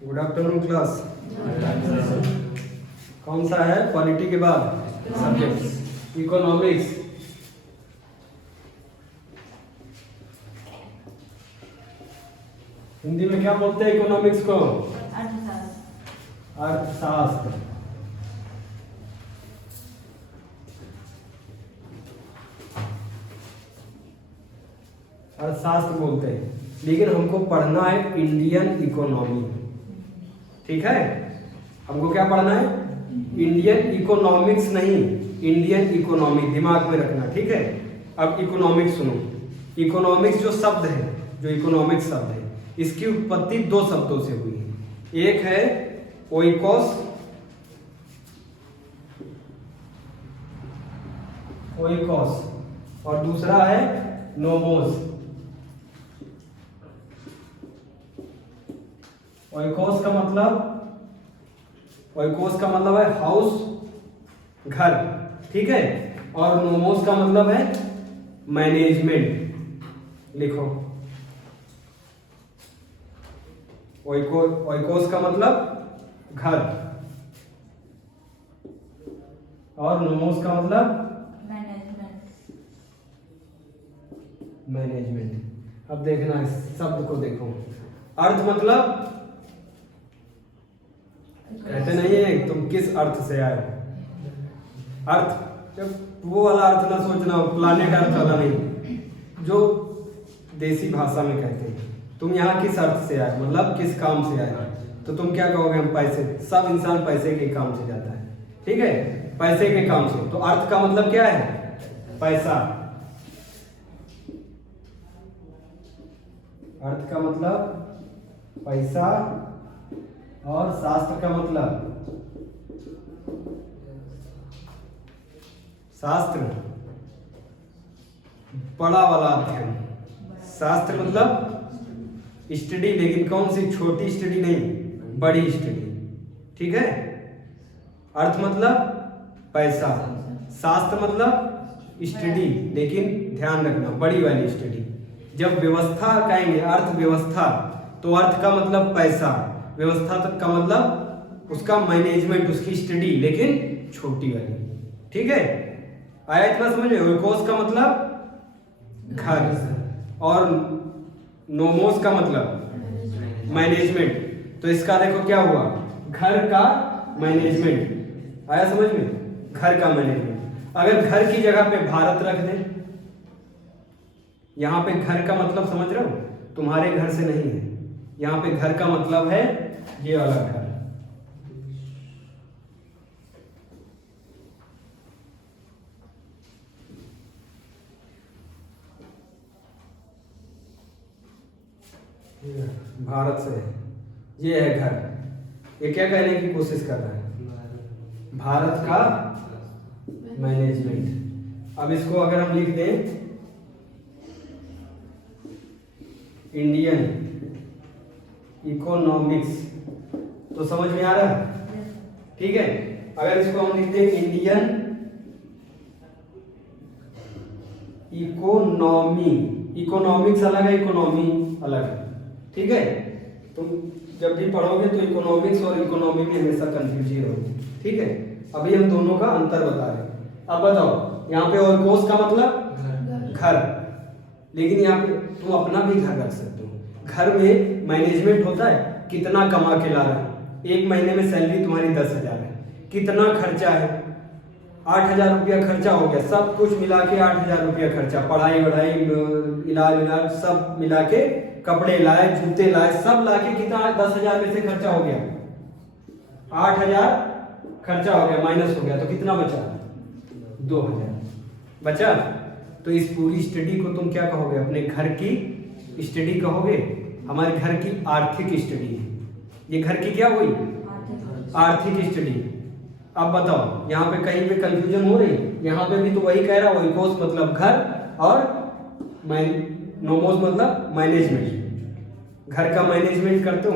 Good afternoon class. कौन सा है पॉलिटी के बाद सब्जेक्ट्स? इकोनॉमिक्स। हिंदी में क्या बोलते हैं इकोनॉमिक्स को? अर्थशास्त्र। अर्थशास्त्र बोलते हैं, लेकिन हमको पढ़ना है इंडियन इकोनॉमी। ठीक है, हमको क्या पढ़ना है? इंडियन इकोनॉमिक्स नहीं, इंडियन इकोनॉमी। दिमाग में रखना, ठीक है। अब इकोनॉमिक्स सुनो। इकोनॉमिक्स जो शब्द है, जो इकोनॉमिक्स शब्द है, इसकी उत्पत्ति दो शब्दों से हुई है। एक है ओइकोस, ओइकोस, और दूसरा है नोमोस। ओइकोस का मतलब है हाउस, घर, ठीक है। और नोमोस का मतलब है मैनेजमेंट। लिखो, ओइकोस का मतलब घर और नोमोस का मतलब मैनेजमेंट। अब देखना इस शब्द को, देखो। अर्थ मतलब कहते नहीं है तुम किस अर्थ से आए हो। अर्थ जब वो वाला अर्थ ना सोचना, प्लानेट अर्थ वाला नहीं, जो देसी भाषा में कहते हैं। तुम यहाँ किस अर्थ से आए, मतलब किस काम से आए, तो तुम क्या कहोगे? हम पैसे। सब इंसान पैसे के काम से जाता है, ठीक है, पैसे के काम से। तो अर्थ का मतलब क्या है? पैसा। अर्थ का मतलब पैसा और शास्त्र का मतलब शास्त्र, बड़ा वाला अध्ययन। शास्त्र मतलब स्टडी, लेकिन कौन सी? छोटी स्टडी नहीं, बड़ी स्टडी, ठीक है। अर्थ मतलब पैसा, शास्त्र मतलब स्टडी, लेकिन ध्यान रखना बड़ी वाली स्टडी। जब व्यवस्था कहेंगे, अर्थव्यवस्था, तो अर्थ का मतलब पैसा, व्यवस्था तक का मतलब उसका मैनेजमेंट, उसकी स्टडी, लेकिन छोटी वाली, ठीक है। आया इतना समझ में? ओइकोस का मतलब घर और नोमोस का मतलब मैनेजमेंट। तो इसका देखो क्या हुआ, घर का मैनेजमेंट। आया समझ में? घर का मैनेजमेंट। अगर घर की जगह पे भारत रख दे, यहां पे घर का मतलब समझ रहे हो? तुम्हारे घर से नहीं है, यहां पे घर का मतलब है ये वाला घर। भारत से ये है घर। ये क्या कहने की कोशिश कर रहा है? भारत का मैनेजमेंट। अब इसको अगर हम लिख दें इंडियन इकोनॉमिक्स, तो समझ में आ रहा है? ठीक है। अगर इसको हम लिखते हैं इंडियन इकोनॉमी, इकोनॉमिक्स अलग है, इकोनॉमी अलग है, ठीक है। तुम जब भी पढ़ोगे तो इकोनॉमिक्स और इकोनॉमी में हमेशा कंफ्यूजन होगी, ठीक है। अभी हम दोनों का अंतर बता रहे हैं। अब बताओ, यहाँ पे ओइकोस का मतलब घर, लेकिन यहाँ पे तुम अपना भी घर रख सकते हो। घर में मैनेजमेंट होता है, कितना कमा के ला रहा है, एक महीने में सैलरी तुम्हारी 10,000 है, कितना खर्चा है? 8,000 रुपया खर्चा हो गया, सब कुछ मिला के 8,000 रुपया खर्चा, पढ़ाई वढ़ाई, इलाज सब मिला के, कपड़े लाए, जूते लाए, सब लाके कितना? 10,000 में से खर्चा हो गया, 8,000 खर्चा हो गया, माइनस हो गया, तो कितना बचा? 2,000 बचा। तो इस पूरी स्टडी को तुम क्या कहोगे? अपने घर की स्टडी कहोगे। हमारे घर की आर्थिक स्टडी है ये। घर की क्या हुई? आर्थिक स्टडी। अब बताओ, यहाँ पे कहीं पे कंफ्यूजन हो रही? यहाँ पे भी तो वही कह रहा, ओइकोस मतलब घर और नोमोस मतलब मैनेजमेंट। घर का मैनेजमेंट करते हो।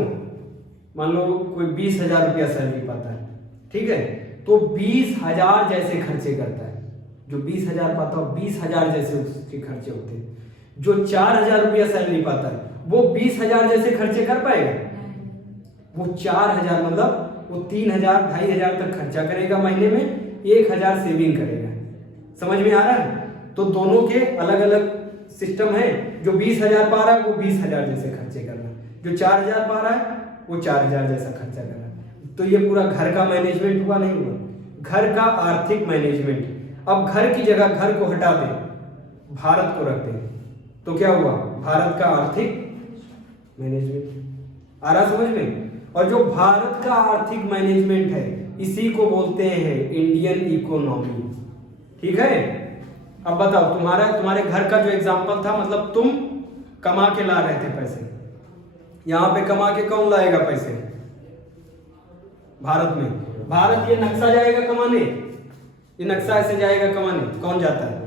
मान लो कोई 20,000 रुपया सैलरी पाता है, ठीक है, तो 20,000 जैसे खर्चे करता है। जो 20,000 पाता हो, 20,000 जैसे उसके खर्चे होते हैं। जो 4,000 रुपया सैलरी पाता है, वो 20,000 जैसे खर्चे कर पाएगा? वो 4,000 मतलब वो 3,000 2,500 तक खर्चा करेगा महीने में, 1,000 सेविंग करेगा। समझ में आ रहा है? तो दोनों के अलग अलग सिस्टम है। जो 20,000 पा रहा है वो 20,000 जैसे खर्चे कर रहा है, जो 4,000 पा रहा है वो 4,000 जैसा खर्चा कर रहा है। तो ये पूरा घर का मैनेजमेंट हुआ, नहीं हुआ? घर का आर्थिक मैनेजमेंट। अब घर की जगह घर को हटा दे, भारत को रख दे, तो क्या हुआ? भारत का आर्थिक मैनेजमेंट। आ रहा समझ में? और जो भारत का आर्थिक मैनेजमेंट है इसी को बोलते हैं इंडियन इकोनॉमी। ठीक है? अब बताओ, तुम्हारे घर का जो एग्जांपल था, मतलब तुम कमा के ला रहे थे पैसे, यहां पे कमा के कौन लाएगा पैसे? भारत में। भारत ये नक्शा जाएगा कमाने, ये नक्शा ऐसे जाएगा कमाने, कौन जाता है?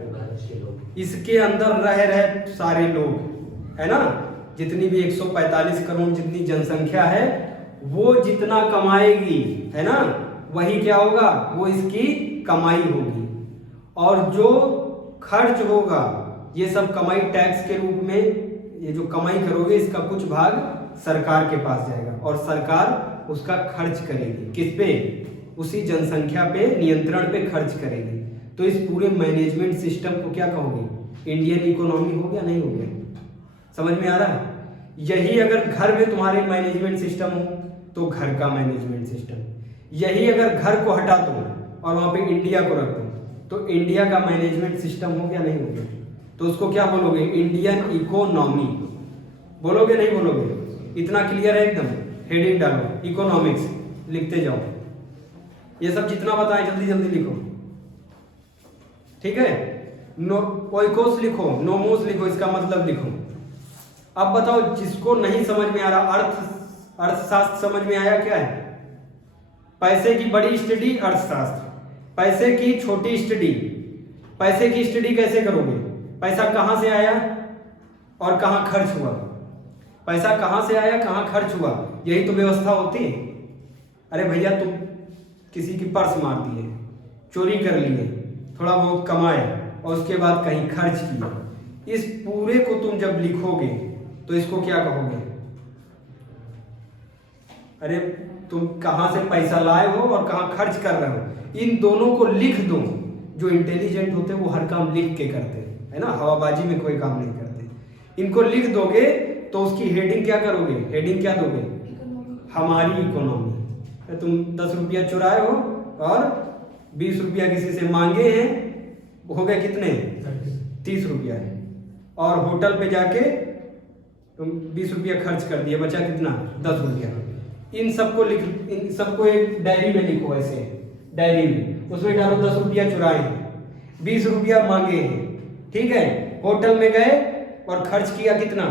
इसके अंदर रह रहे सारे लोग, है ना? जितनी भी 145 करोड़ जितनी जनसंख्या है वो जितना कमाएगी, है ना, वही क्या होगा? वो इसकी कमाई होगी। और जो खर्च होगा ये सब कमाई टैक्स के रूप में, ये जो कमाई करोगे इसका कुछ भाग सरकार के पास जाएगा और सरकार उसका खर्च करेगी। किस पे? उसी जनसंख्या पे, नियंत्रण पे खर्च करेगी। तो इस पूरे मैनेजमेंट सिस्टम को क्या कहोगे? इंडियन इकोनॉमी हो गया, नहीं हो गया? समझ में आ रहा है? यही अगर घर में तुम्हारे मैनेजमेंट सिस्टम हो तो घर का मैनेजमेंट सिस्टम, यही अगर घर को हटा दो और वहां पे इंडिया को रख दो तो इंडिया का मैनेजमेंट सिस्टम हो गया, नहीं हो गया? तो उसको क्या बोलोगे? इंडियन इकोनॉमी बोलोगे, नहीं बोलोगे? इतना क्लियर है एकदम? हेडिंग डालो, इकोनॉमिक्स लिखते जाओ। ये सब जितना बताएं जल्दी जल्दी लिखो, ठीक है? ओइकोस लिखो, नोमोस लिखो, इसका मतलब लिखो। अब बताओ, जिसको नहीं समझ में आ रहा, अर्थशास्त्र समझ में आया क्या है? पैसे की बड़ी स्टडी अर्थशास्त्र, पैसे की छोटी स्टडी। पैसे की स्टडी कैसे करोगे? पैसा कहां से आया और कहां खर्च हुआ? पैसा कहां से आया, कहां खर्च हुआ, यही तो व्यवस्था होती है। अरे भैया, तुम किसी की पर्स मार दिए, चोरी कर लिए, थोड़ा बहुत कमाए और उसके बाद कहीं खर्च किया, इस पूरे को तुम जब लिखोगे तो इसको क्या कहोगे? अरे तुम कहां से पैसा लाए हो और कहां खर्च कर रहे हो, इन दोनों को लिख दो। जो इंटेलिजेंट होते हैं वो हर काम लिख के करते हैं, है ना? हवाबाजी में कोई काम नहीं करते। इनको लिख दोगे तो उसकी हेडिंग क्या करोगे? हेडिंग क्या दोगे? हमारी इकोनॉमी। तुम 10 रुपया चुराए हो और 20 रुपया किसी से मांगे हैं, हो गए कितने? 30 रुपया है। और होटल पे जाके तुम 20 रुपया खर्च कर दिया, बचा कितना? 10 रुपया। इन सबको एक डायरी में लिखो, ऐसे डायरी में, उसमें डालो 10 रुपया चुराए हैं, 20 रुपया मांगे हैं, ठीक है? होटल में गए और खर्च किया कितना?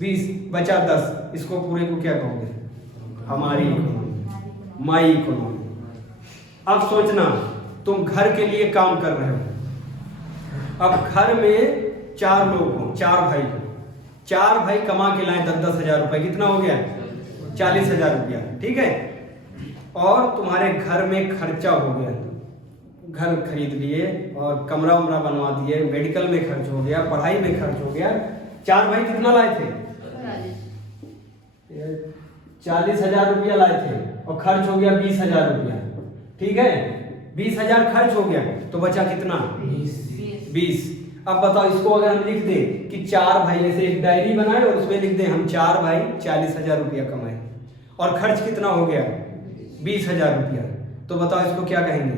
20, बचा 10। इसको पूरे को क्या कहोगे? हमारी इकोनॉमी, माई इकोनॉमी। अब सोचना, तुम घर के लिए काम कर रहे हो। अब घर में 4 लोग हो, 4 भाई हो, 4 भाई कमा के लाए 10-10 हजार रुपए, कितना हो गया? 40,000 रुपया, ठीक है? और तुम्हारे घर में खर्चा हो गया, घर खरीद लिए और कमरा उमरा बनवा दिए, मेडिकल में खर्च हो गया, पढ़ाई में खर्च हो गया। 4 भाई कितना लाए थे? 40,000 रुपया लाए थे और खर्च हो गया 20,000 रुपया, ठीक है? 20,000 खर्च हो गया तो बचा कितना? 20। अब बताओ, इसको अगर हम लिख दें कि 4 भाई, जैसे एक डायरी बनाए और उसमें लिख दें हम 4 भाई 40,000 रुपया कमाए और खर्च कितना हो गया? 20,000 रुपया, तो बताओ इसको क्या कहेंगे?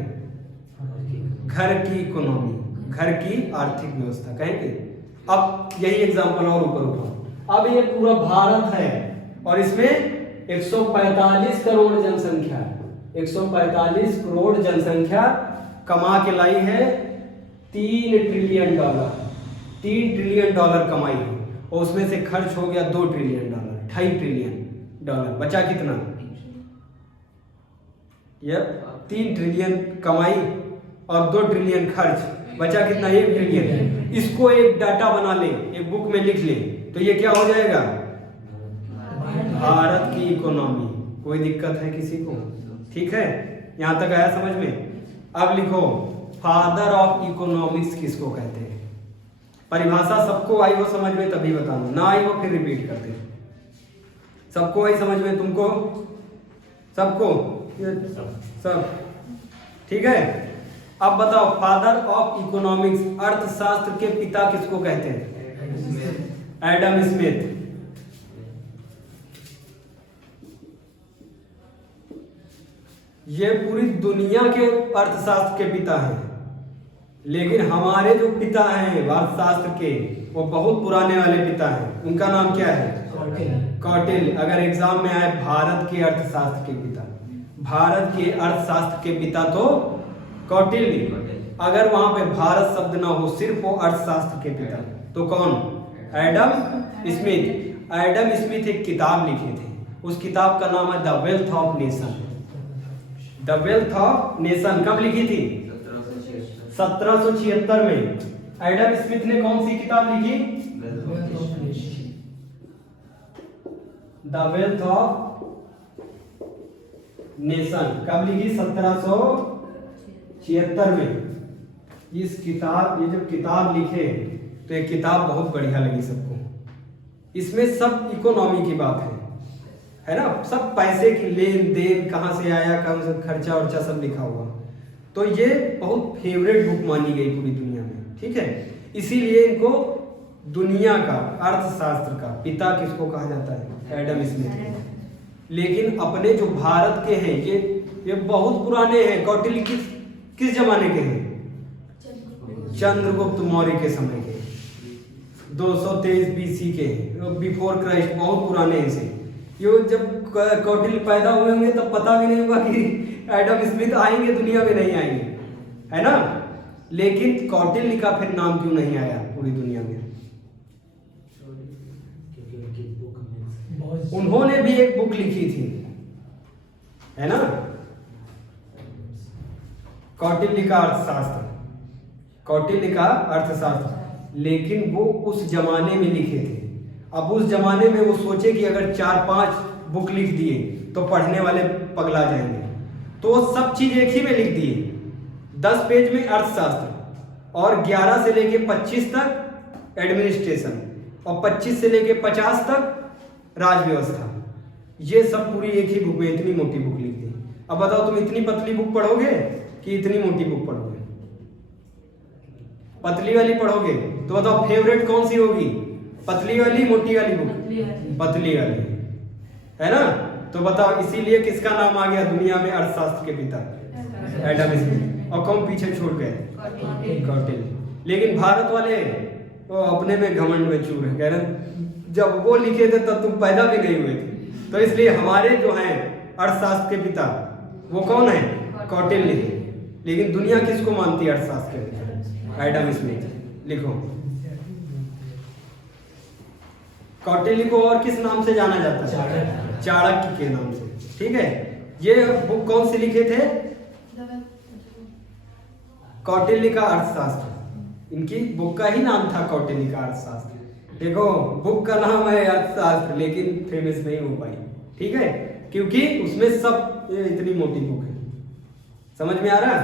घर की इकोनॉमी, घर की आर्थिक व्यवस्था कहेंगे। अब यही एग्जांपल और ऊपर ऊपर। अब ये पूरा भारत है और इसमें 145 करोड़ जनसंख्या, 145 करोड़ जनसंख्या कमा के लाई है $3 ट्रिलियन। 3 ट्रिलियन डॉलर कमाई है और उसमें से खर्च हो गया $2 ट्रिलियन, $2.5 ट्रिलियन। बचा कितना? ये 3 ट्रिलियन कमाई और 2 ट्रिलियन खर्च, बचा कितना? 1 ट्रिलियन। इसको एक डाटा बना ले, एक बुक में लिख ले, तो ये क्या हो जाएगा? भारत की इकोनॉमी। कोई दिक्कत है किसी को? ठीक है, यहां तक आया समझ में? अब लिखो, फादर ऑफ इकोनॉमिक्स किसको कहते हैं? परिभाषा सबको आई हो समझ में तभी बताना, ना आई हो फिर रिपीट करते। सबको वही समझ में, तुमको सबको सब ठीक है। अब बताओ फादर ऑफ इकोनॉमिक्स, अर्थशास्त्र के पिता किसको कहते हैं? Adam Smith. ये पूरी दुनिया के अर्थशास्त्र के पिता हैं, लेकिन हमारे जो पिता हैं अर्थशास्त्र के वो बहुत पुराने वाले पिता हैं। उनका नाम क्या है? कौटिल्य। अगर एग्जाम में आए भारत के अर्थशास्त्र के पिता, भारत के अर्थशास्त्र के पिता तो कौटिल्य। अगर वहां पे भारत शब्द ना हो, सिर्फ वो अर्थशास्त्र के पिता, तो कौन? Adam Smith. एडम स्मिथ एक किताब लिखे थे, उस किताब का नाम है the wealth of nation. The wealth of nation कब लिखी थी? 1776 में। एडम स्मिथ ने कौन सी किताब लिखी? The wealth of nation. कब लिखी? 1776 में। इस किताब, ये जब किताब लिखे तो ये किताब बहुत बढ़िया लगी सबको। इसमें सब इकोनॉमी की बात है ना, सब पैसे की लेन देन, कहां से आया, कहां से खर्चा वर्चा सब लिखा हुआ। तो ये बहुत फेवरेट बुक मानी गई पूरी दुनिया में, ठीक है। इसीलिए इनको दुनिया का अर्थशास्त्र का पिता किसको कहा जाता है? Adam Smith. लेकिन अपने जो भारत के हैं ये बहुत पुराने हैं। कौटिल्य किस जमाने के हैं? चंद्रगुप्त मौर्य के समय के, 223 BC के, बिफोर क्राइस्ट, बहुत पुराने हैं से। ये जब कौटिल्य पैदा हुए होंगे तब पता भी नहीं होगा कि एडम स्मिथ आएंगे दुनिया में, नहीं आएंगे, है ना। लेकिन कौटिल्य का फिर नाम क्यों नहीं आया पूरी दुनिया में? उन्होंने भी एक बुक लिखी थी, है ना, कौटिल्य का अर्थशास्त्र। कौटिल्य का अर्थशास्त्र, लेकिन वो उस जमाने में लिखे थे। अब उस जमाने में वो सोचे कि अगर 4-5 बुक लिख दिए तो पढ़ने वाले पगला जाएंगे, तो वो सब चीज एक ही में लिख दिए। 10 पेज में अर्थशास्त्र और 11 से लेके 25 तक एडमिनिस्ट्रेशन और 25 से लेके 50 तक राज व्यवस्था। ये सब पूरी एक ही बुक में, इतनी मोटी बुक लिख दी। अब बताओ तुम इतनी पतली बुक पढ़ोगे कि इतनी मोटी बुक पढ़ोगे? पतली वाली पढ़ोगे तो बताओ फेवरेट कौन सी होगी? पतली वाली, मोटी वाली बुक? पतली वाली, है ना। तो बताओ इसीलिए किसका नाम आ गया दुनिया में अर्थशास्त्र के पिता? Adam Smith. और कौन पीछे छोड़ गए? कौटिल्य। लेकिन भारत वाले वो अपने में घमंड में चूर है, कह रहे जब वो लिखे थे तब तुम पैदा भी नहीं हुए थे। तो इसलिए हमारे जो हैं अर्थशास्त्र के पिता वो कौन है? कौटिल्य। लेकिन दुनिया किसको मानती है अर्थशास्त्र के पिता? Adam Smith. लिखो कौटिल्य को और किस नाम से जाना जाता है? चाणक्य के नाम से, ठीक है। ये बुक कौन से लिखे थे? कौटिल्य का अर्थशास्त्र। इनकी बुक का ही नाम था कौटिल्य का अर्थशास्त्र। देखो बुक का नाम है अर्थशास्त्र, लेकिन फेमस नहीं हो पाई, ठीक है, क्योंकि उसमें सब इतनी मोटी बुक है। समझ में आ रहा है?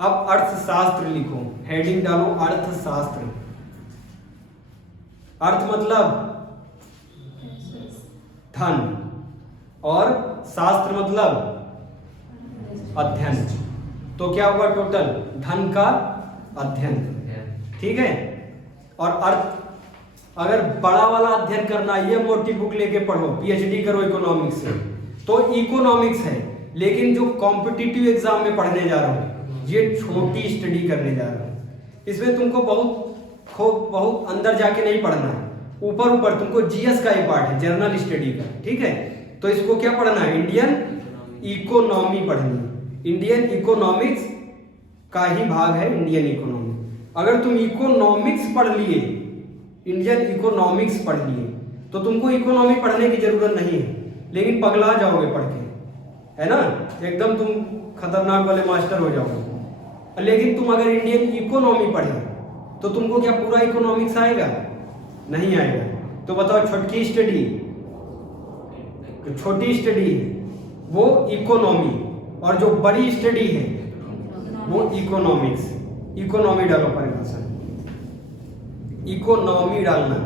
अब अर्थशास्त्र लिखो, हेडिंग डालो अर्थशास्त्र। अर्थ मतलब धन और शास्त्र मतलब अध्ययन। तो क्या हुआ टोटल? धन का अध्ययन, ठीक है। और अर्थ, अगर बड़ा वाला अध्ययन करना, ये मोटी बुक लेके पढ़ो, PhD करो इकोनॉमिक्स से, तो इकोनॉमिक्स है। लेकिन जो कॉम्पिटिटिव एग्जाम में पढ़ने जा रहा हूं, ये छोटी स्टडी करने जा रहा हूं। इसमें तुमको बहुत अंदर जाके नहीं पढ़ना है, ऊपर ऊपर तुमको GS का ही पार्ट है, जनरल स्टडी का, ठीक है। तो इसको क्या पढ़ना है? इंडियन इकोनॉमी पढ़नी है। इंडियन इकोनॉमिक्स का ही भाग है इंडियन इकोनॉमी। अगर तुम इकोनॉमिक्स पढ़ लिए, इंडियन इकोनॉमिक्स पढ़ लिए, तो तुमको इकोनॉमी पढ़ने की जरूरत नहीं है, लेकिन पगला जाओगे पढ़ के, है ना, एकदम तुम खतरनाक वाले मास्टर हो जाओगे। लेकिन तुम अगर इंडियन इकोनॉमी पढ़े तो तुमको क्या पूरा इकोनॉमिक्स आएगा? नहीं आएगा। तो बताओ छोटी स्टडी वो इकोनॉमी, और जो बड़ी स्टडी है वो इकोनॉमिक्स। इकोनॉमी डालो परिभाषा, इकोनॉमी डालना,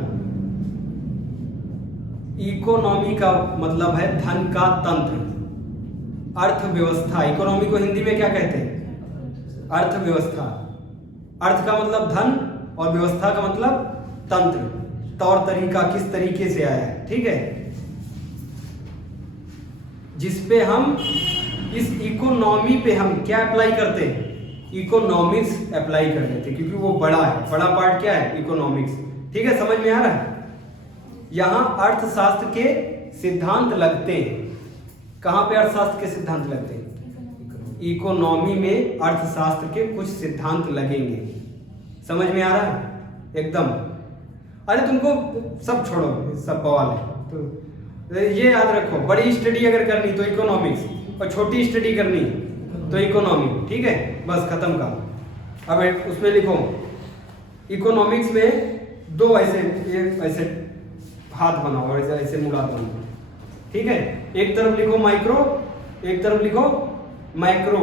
इकोनॉमी का मतलब है धन का तंत्र, अर्थव्यवस्था। इकोनॉमी को हिंदी में क्या कहते हैं? अर्थव्यवस्था। अर्थ का मतलब धन और व्यवस्था का मतलब तंत्र, तौर तरीका, किस तरीके से आया है, ठीक है। जिसपे हम इस इकोनॉमी पे हम क्या अप्लाई करते हैं? इकोनॉमिक्स अप्लाई कर लेते हैं, क्योंकि वो बड़ा है। बड़ा पार्ट क्या है? इकोनॉमिक्स। ठीक है, समझ में आ रहा है? यहाँ अर्थशास्त्र के सिद्धांत लगते हैं। कहाँ पे अर्थशास्त्र के सिद्धांत लगते हैं? इकोनॉमी में अर्थशास्त्र के कुछ सिद्धांत लगेंगे। समझ में आ रहा है? एकदम। अरे तुमको सब छोड़ो, सब बवाल है। तो ये याद रखो, बड़ी स्टडी अगर करनी तो इकोनॉमिक्स, और छोटी स्टडी करनी तो इकोनॉमी। ठीक है, बस खत्म काम। अब उसमें लिखो, इकोनॉमिक्स में दो ऐसे ऐसे हाथ बनाओ और ऐसे मुड़ात बनाओ। ठीक है, एक तरफ लिखो माइक्रो, एक तरफ लिखो माइक्रो।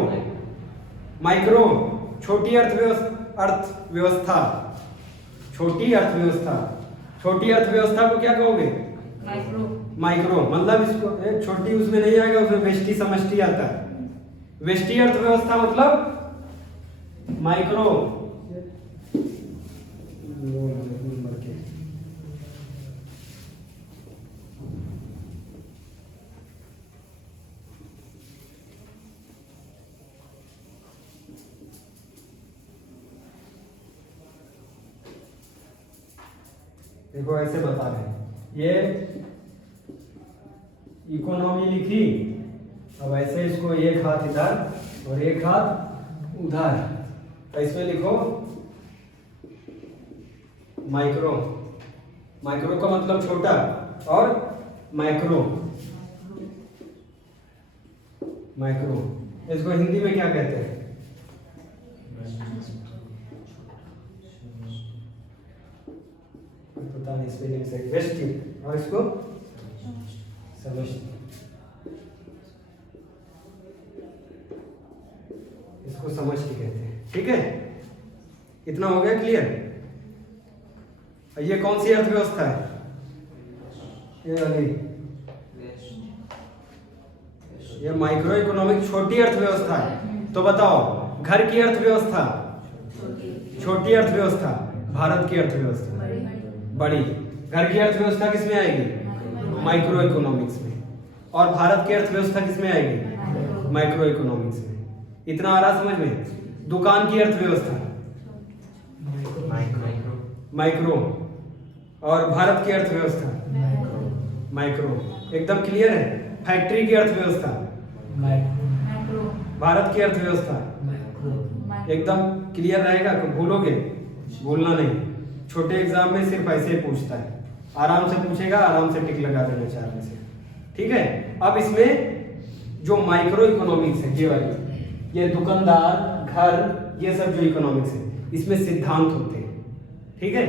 माइक्रो छोटी अर्थव्यवस्था, छोटी अर्थव्यवस्था। छोटी अर्थव्यवस्था को क्या कहोगे? माइक्रो। माइक्रो मतलब इसको छोटी उसमें नहीं आएगा, उसमें व्यष्टि समष्टि आता है। व्यष्टि अर्थव्यवस्था मतलब माइक्रो। देखो ऐसे बता रहे हैं, ये इकोनॉमी लिखी, अब ऐसे इसको एक हाथ इधर और एक हाथ उधर, तो इसमें लिखो माइक्रो। माइक्रो का मतलब छोटा, और माइक्रो, माइक्रो इसको हिंदी में क्या कहते हैं? पता नहीं स्पेलिंग से। व्यष्टि, और इसको समष्टि, इसको समष्टि कहते हैं। ठीक है, इतना हो गया क्लियर? ये कौन सी अर्थव्यवस्था है? ये वाली, ये माइक्रो इकोनॉमिक छोटी अर्थव्यवस्था है। तो बताओ, घर की अर्थव्यवस्था छोटी अर्थव्यवस्था, भारत की अर्थव्यवस्था बड़ी। घर की अर्थव्यवस्था किस में आएगी? माइक्रो इकोनॉमिक्स में। और भारत की अर्थव्यवस्था किस में आएगी? माइक्रो इकोनॉमिक्स में। इतना आ रहा समझ में? दुकान की अर्थव्यवस्था माइक्रो, और भारत की अर्थव्यवस्था माइक्रो। एकदम क्लियर है? फैक्ट्री की अर्थव्यवस्था भारत की अर्थव्यवस्था एकदम क्लियर रहेगा? भूलोगे? भूलना नहीं, छोटे एग्जाम में सिर्फ ऐसे ही पूछता है। आराम से पूछेगा, आराम से टिक लगा देना 4 में से। ठीक है, अब इसमें जो माइक्रो इकोनॉमिक्स है, ये वाली, ये दुकानदार, घर, ये सब जो इकोनॉमिक्स है, इसमें सिद्धांत होते हैं। ठीक है,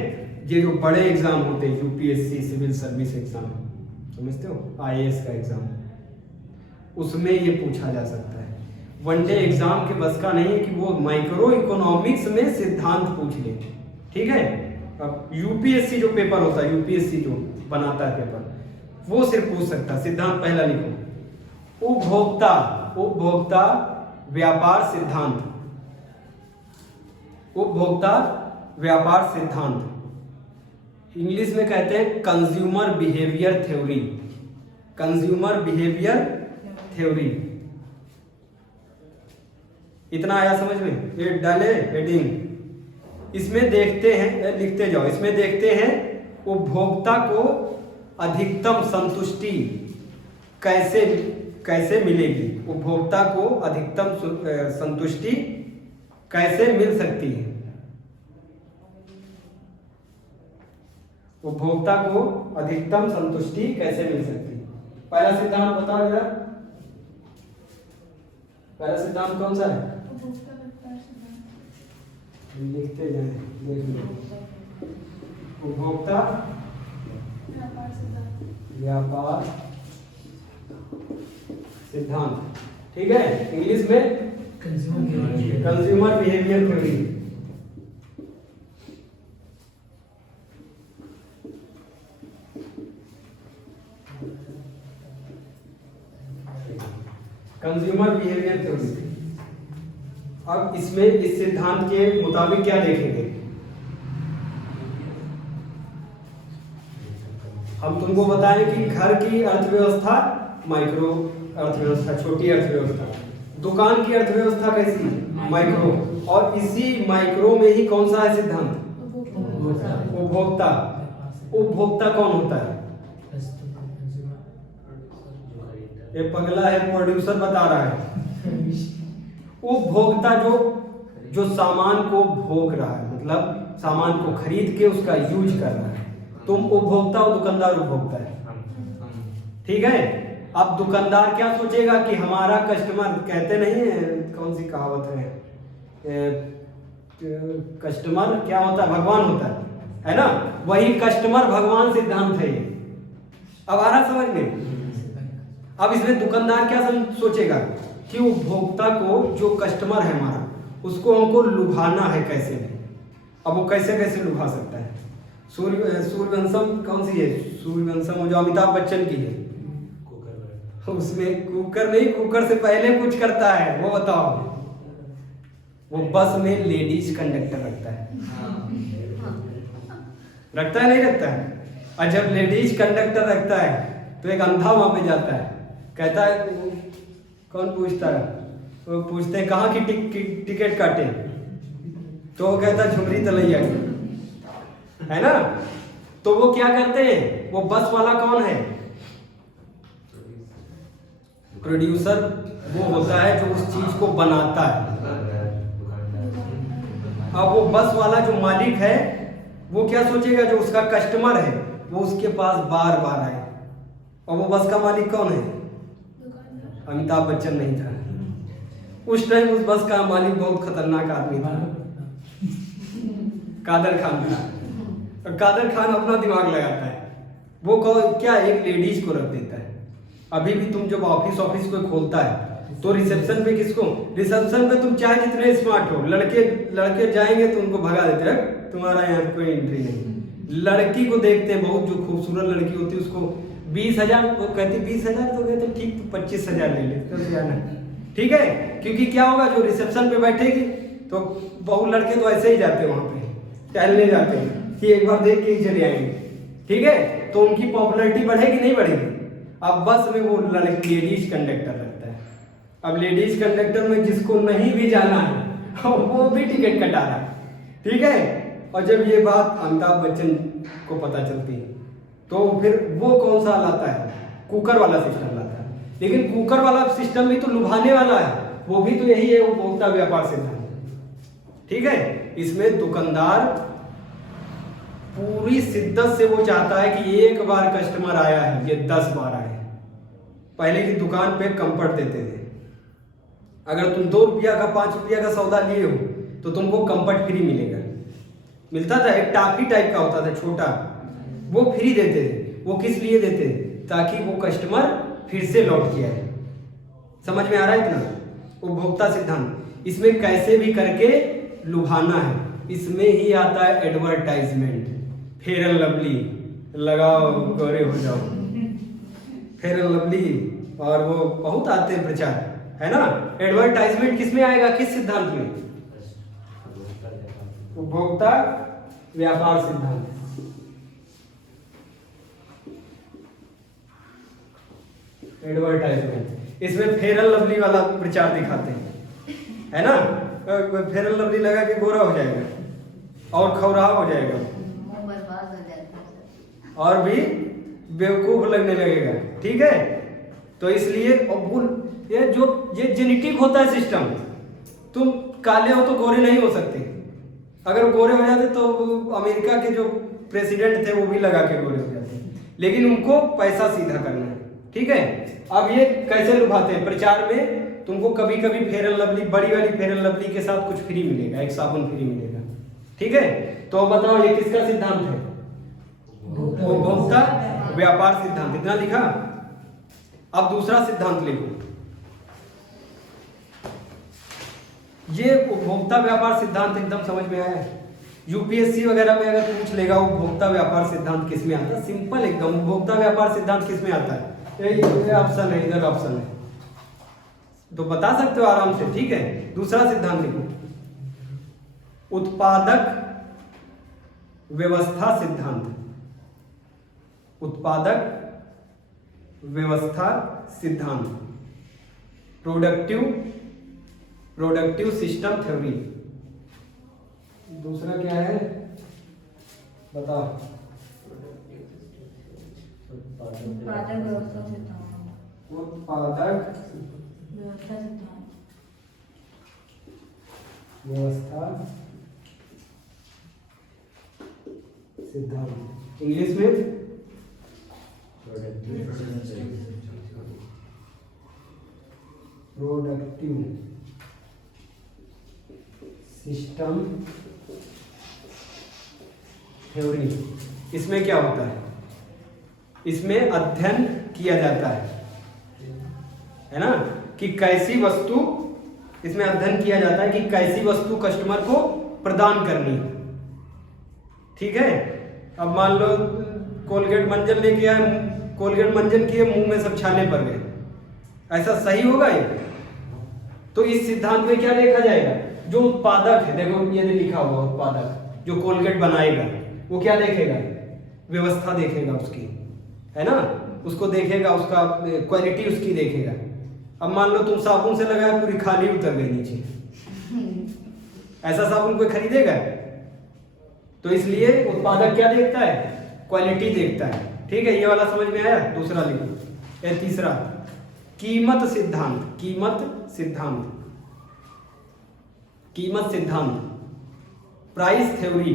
ये जो बड़े एग्जाम होते हैं, यूपीएससी सिविल सर्विस एग्जाम, समझते हो, आईएएस का एग्जाम, उसमें ये पूछा जा सकता है। वनडे एग्जाम के बस का नहीं है कि वो माइक्रो इकोनॉमिक्स में सिद्धांत पूछ ले। ठीक है, अब यूपीएससी जो पेपर होता है, यूपीएससी जो बनाता है पेपर, वो सिर्फ पूछ सकता है। सिद्धांत पहला लिखो, उपभोक्ता, उपभोक्ता व्यापार सिद्धांत, उपभोक्ता व्यापार सिद्धांत। इंग्लिश में कहते हैं consumer behaviour theory, consumer behaviour theory. इतना आया समझ में? ये डाले हेडिंग। इसमें देखते हैं, लिखते जाओ, इसमें देखते हैं उपभोक्ता को अधिकतम संतुष्टि कैसे कैसे मिलेगी, उपभोक्ता को अधिकतम संतुष्टि कैसे मिल सकती है, उपभोक्ता को अधिकतम संतुष्टि कैसे मिल सकती है। पहला सिद्धांत बताओ जरा, पहला सिद्धांत कौन सा है? लिखते जाए, देख लो, उपभोक्ता व्यापार सिद्धांत। ठीक है, इंग्लिश में consumer behaviour theory. Consumer behaviour theory. अब इसमें इस सिद्धांत के मुताबिक क्या देखेंगे, हम तुमको बताएं कि घर की अर्थव्यवस्था माइक्रो अर्थव्यवस्था, छोटी अर्थव्यवस्था, दुकान की अर्थव्यवस्था कैसी माइक्रो, और इसी माइक्रो में ही कौन सा है सिद्धांत, उपभोक्ता। उपभोक्ता कौन होता है, ये पगला है प्रोड्यूसर बता रहा है। उपभोक्ता जो सामान को भोग रहा है, मतलब सामान को खरीद के उसका यूज कर रहा है। तुम उपभोक्ता और दुकानदार उपभोक्ता है, ठीक है। अब दुकानदार क्या सोचेगा कि हमारा कस्टमर, कहते नहीं है, कौन सी कहावत है, कस्टमर क्या होता है, भगवान होता है ना। वही कस्टमर भगवान सिद्धांत है ये। अब आ रहा समझ में। अब इसमें दुकानदार क्या सोचेगा कि उपभोक्ता को, जो कस्टमर है हमारा, उसको हमको लुभाना है कैसे भी। अब वो कैसे कैसे लुभा सकता है। सूर्यवंशम कौन सी है, सूर्यवंशम जो अमिताभ बच्चन की है, उसमें कुकर नहीं, कुकर से पहले कुछ करता है, वो बताओ। वो बस में लेडीज कंडक्टर रखता है, रखता है नहीं रखता है। और जब लेडीज कंडक्टर रखता है तो एक अंधा वहां पे जाता है, कहता है, कौन पूछता है, वो पूछते हैं कहाँ की टिकट काटे, तो वो कहता है झुमरी तलैया की, है ना। तो वो क्या करते हैं, वो बस वाला कौन है, प्रोड्यूसर वो होता है जो उस चीज को बनाता है। अब वो बस वाला जो मालिक है वो क्या सोचेगा, जो उसका कस्टमर है वो उसके पास बार बार आए। और वो बस का मालिक कौन है, अमिताभ बच्चन नहीं था उस टाइम। उस बस का मालिक बहुत खतरनाक आदमी था, कादर खान था। और कादर खान अपना दिमाग लगाता है, वो क्या एक लेडीज को रख देता है। अभी भी तुम जब ऑफिस को खोलता है तो रिसेप्शन पे किसको, रिसेप्शन पे तुम चाहे जितने स्मार्ट हो, लड़के जाएंगे तो उनको भगा देते हैं, तुम्हारा यहाँ कोई एंट्री नहीं। लड़की को देखते हैं, बहुत जो खूबसूरत लड़की होती है उसको 20,000, वो कहती 20,000, तो कहते ठीक तो 25,000 ले ले तो जाना, ठीक है। क्योंकि क्या होगा, जो रिसेप्शन पे बैठेगी तो बहुत लड़के तो ऐसे ही जाते हैं वहां पे, टहलने जाते हैं कि एक बार देख के ही चले आएंगे, ठीक है। तो उनकी पॉपुलैरिटी बढ़ेगी नहीं बढ़ेगी। अब बस में वो लेडीज कंडक्टर रखता है। अब लेडीज कंडक्टर में जिसको नहीं भी जाना है वो भी टिकट कटा रहा है, ठीक है। और जब ये बात अमिताभ बच्चन को पता चलती है तो फिर वो कौन सा लाता है, कुकर वाला सिस्टम लाता है। लेकिन कुकर वाला सिस्टम भी तो लुभाने वाला है, वो भी तो यही है, उपभोक्ता व्यापार सिद्धांत, ठीक है। इसमें दुकानदार पूरी शिद्दत से वो चाहता है कि एक बार कस्टमर आया है, ये 10 बार आए। पहले की दुकान पे कंफर्ट देते थे, अगर तुम 2 रुपया का 5 रुपया का सौदा लिए हो तो तुमको कंफर्ट फ्री मिलेगा। मिलता था, एक टाफी टाइप का होता था छोटा, वो फ्री देते थे। वो किस लिए देते थे, ताकि वो कस्टमर फिर से लौट के आए। समझ में आ रहा है इतना, उपभोक्ता सिद्धांत। इसमें कैसे भी करके लुभाना है। इसमें ही आता है एडवर्टाइजमेंट, फेयर एंड लवली लगाओ गोरे हो जाओ, फेयर एंड लवली, और वो बहुत आते हैं प्रचार, है ना। एडवर्टाइजमेंट किस में आएगा, किस सिद्धांत में, उपभोक्ता व्यापार सिद्धांत। एडवर्टाइजमेंट, इसमें फेयर एंड लवली वाला प्रचार दिखाते हैं, है ना। फेयर एंड लवली लगा के गोरा हो जाएगा और खौरा हो जाएगा और भी बेवकूफ लगने लगेगा, ठीक है। तो इसलिए ये जेनेटिक होता है सिस्टम। तुम काले हो तो गोरे नहीं हो सकते। अगर गोरे हो जाते तो अमेरिका के जो प्रेसिडेंट थे वो भी लगा के गोरे हो जाते, लेकिन उनको पैसा सीधा करना है, ठीक है। अब ये कैसे लुभाते हैं, प्रचार में तुमको कभी कभी फेयर एंड लवली, बड़ी वाली फेयर एंड लवली के साथ कुछ फ्री मिलेगा, एक साबुन फ्री मिलेगा, ठीक है। तो बताओ ये किसका सिद्धांत है, उपभोक्ता व्यापार सिद्धांत। इतना लिखा। अब दूसरा सिद्धांत लिखो। ये उपभोक्ता व्यापार सिद्धांत एकदम समझ में आया है। यूपीएससी वगैरह में अगर पूछ लेगा उपभोक्ता व्यापार सिद्धांत किस में आता है, सिंपल एकदम, उपभोक्ता व्यापार सिद्धांत किस में आता है, ये ऑप्शन है, इधर ऑप्शन है, तो बता सकते हो आराम से, ठीक है। दूसरा सिद्धांत लिखो, उत्पादक व्यवस्था सिद्धांत। उत्पादक व्यवस्था सिद्धांत, प्रोडक्टिव सिस्टम थ्योरी। दूसरा क्या है बताओ? उत्पादक व्यवस्था सिद्धांत। उत्पादक व्यवस्था सिद्धांत, इंग्लिश में प्रोडक्टिव सिस्टम थ्योरी। इसमें क्या होता है? इसमें अध्ययन किया जाता है ना, कि कैसी वस्तु, इसमें अध्ययन किया जाता है कि कैसी वस्तु कस्टमर को प्रदान करनी है, ठीक है। अब मान लो कोलगेट मंजन लेके आए, कोलगेट मंजन किए, मुंह में सब छाले पड़ गए, ऐसा सही होगा ये? तो इस सिद्धांत में क्या देखा जाएगा? जो उत्पादक है, देखो ये लिखा हुआ उत्पादक, जो कोलगेट बनाएगा वो क्या देखेगा? व्यवस्था देखेगा उसकी, है ना, उसको देखेगा, उसका क्वालिटी उसकी देखेगा। अब मान लो तुम साबुन से लगाया, पूरी खाली उतर गई नीचे, ऐसा साबुन कोई खरीदेगा? तो इसलिए उत्पादक क्या देखता है? क्वालिटी देखता है, ठीक है। ये वाला समझ में आया? दूसरा लिखो। ये तीसरा, कीमत सिद्धांत। कीमत सिद्धांत, प्राइस थ्योरी।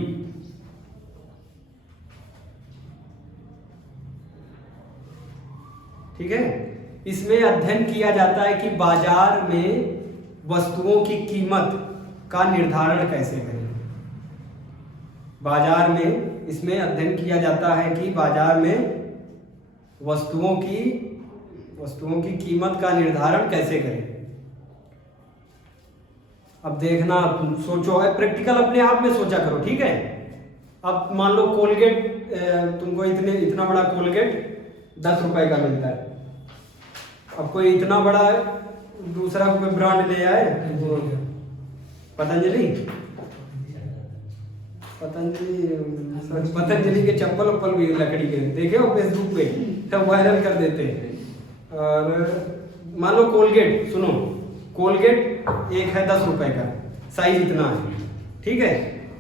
ठीक है। इसमें अध्ययन किया जाता है कि बाजार में वस्तुओं की कीमत का निर्धारण कैसे करें। बाजार में, इसमें अध्ययन किया जाता है कि बाजार में वस्तुओं की कीमत का निर्धारण कैसे करें। अब देखना, तुम सोचो, है प्रैक्टिकल, अपने आप में सोचा करो, ठीक है। अब मान लो कोलगेट, तुमको इतना बड़ा कोलगेट 10 रुपए का मिलता है। अब कोई इतना बड़ा दूसरा कोई ब्रांड ले आए, पतंजलि के चप्पल उप्पल भी लकड़ी के देखे हो फेसबुक पे, सब वायरल कर देते हैं। और मान लो कोलगेट, सुनो, कोलगेट एक है 10 रुपए का, साइज इतना है, ठीक है।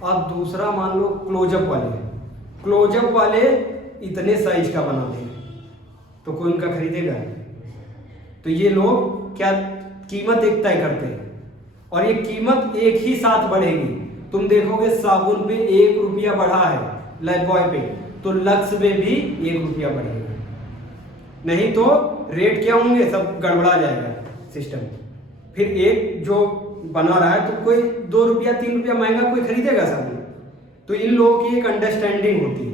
अब दूसरा मान लो क्लोजअप वाले इतने साइज का बना दें, तो कोई उनका खरीदेगा? तो ये लोग क्या कीमत एक तय करते हैं, और ये कीमत एक ही साथ बढ़ेगी। तुम देखोगे साबुन पे 1 रुपया बढ़ा है लाइफबॉय पे, तो लक्स में भी 1 रुपया बढ़ेगा, नहीं तो रेट क्या होंगे, सब गड़बड़ा जाएगा सिस्टम। फिर एक जो बना रहा है, तो कोई 2 रुपया 3 रुपया महंगा कोई खरीदेगा साबुन? तो इन लोगों की एक अंडरस्टैंडिंग होती है,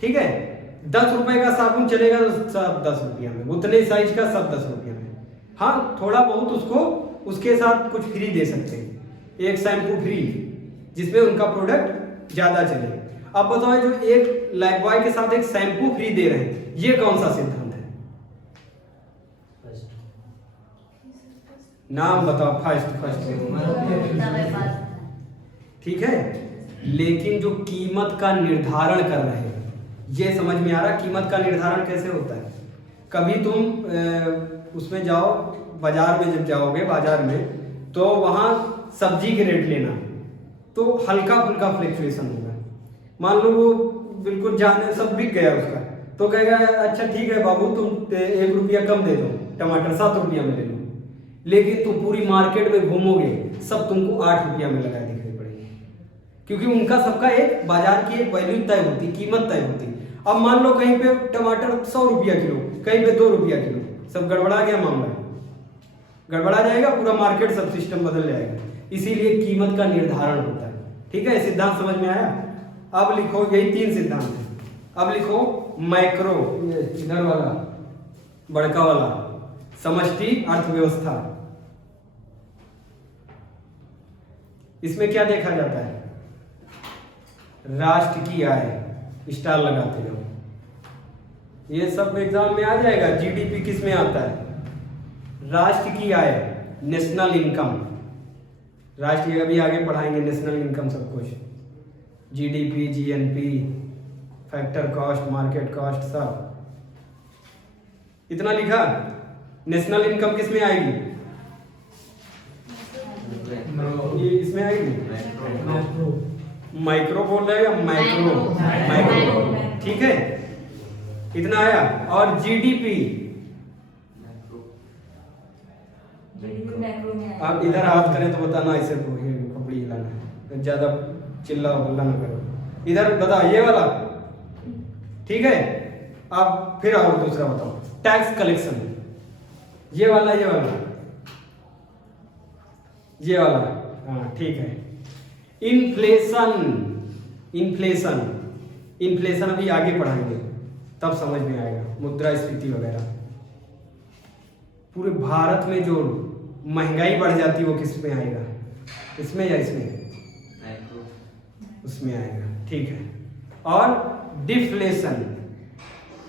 ठीक है। 10 रुपए का साबुन चलेगा तो सब 10 रुपया में, उतने साइज का सब 10 रुपया में। हाँ, थोड़ा बहुत उसको उसके साथ कुछ फ्री दे सकते हैं, एक शैम्पू फ्री, जिसमें उनका प्रोडक्ट ज्यादा चले। अब बताओ, जो एक लाइफबॉय के साथ एक शैम्पू फ्री दे रहे हैं, ये कौन सा सिद्धांत है? नाम बताओ। फर्स्ट ठीक है। लेकिन जो कीमत का निर्धारण कर रहे हैं, ये समझ में आ रहा, कीमत का निर्धारण कैसे होता है? कभी तुम उसमें जाओ, बाजार में जब जाओगे, बाजार में, तो वहां सब्जी के रेट लेना, तो हल्का फुल्का फ्लक्चुएशन होगा। मान लो वो बिल्कुल जाने सब बिक गया उसका, तो कहेगा अच्छा ठीक है बाबू, तुम 1 रुपया कम दे दो, टमाटर 7 रुपया में ले लो। लेकिन तुम पूरी मार्केट में घूमोगे, सब तुमको 8 रुपया में लगाए दिखाई पड़ेगी, क्योंकि उनका सबका एक बाजार की एक वैल्यू तय होती, कीमत तय होती। अब मान लो कहीं पे टमाटर 100 रुपया किलो, कहीं पे 2 रुपया किलो, सब गड़बड़ा गया मामला, गड़बड़ा जाएगा पूरा मार्केट, सब सिस्टम बदल जाएगा। इसीलिए कीमत का निर्धारण होता है, ठीक है। सिद्धांत समझ में आया? अब लिखो, यही 3 सिद्धांत है। अब लिखो मैक्रो, इधर वाला बड़का वाला, समष्टि अर्थव्यवस्था। इसमें क्या देखा जाता है? राष्ट्र की आय, स्टार लगाते हो, ये सब एग्जाम में आ जाएगा। जीडीपी किस में आता है? राष्ट्र की आय, नेशनल इनकम, राष्ट्रीय, अभी आगे पढ़ाएंगे नेशनल इनकम सब कुछ, GDP, GNP, factor cost, market cost, सब इतना लिखा। नेशनल इनकम किस में आएगी? ये इसमें आएगी। माइक्रो बोल रहे हैं या मैक्रो? माइक्रो, ठीक है, इतना आया। और जीडीपी, आप इधर हाथ करें तो बताना, ऐसे कपड़ी हिलाना, ज्यादा चिल्ला बल्ला ना करो। इधर बताओ, ये वाला, ठीक है। अब फिर और दूसरा बताओ, टैक्स कलेक्शन, ये वाला, ये वाला, ये वाला, हाँ ठीक है। इन्फ्लेशन, इन्फ्लेशन, इन्फ्लेशन अभी आगे पढ़ाएंगे तब समझ में आएगा, मुद्रास्फीति वगैरह। पूरे भारत में जो महंगाई बढ़ जाती है वो किस में आएगा? इसमें या इसमें? उसमें आएगा, ठीक है। और डिफ्लेशन,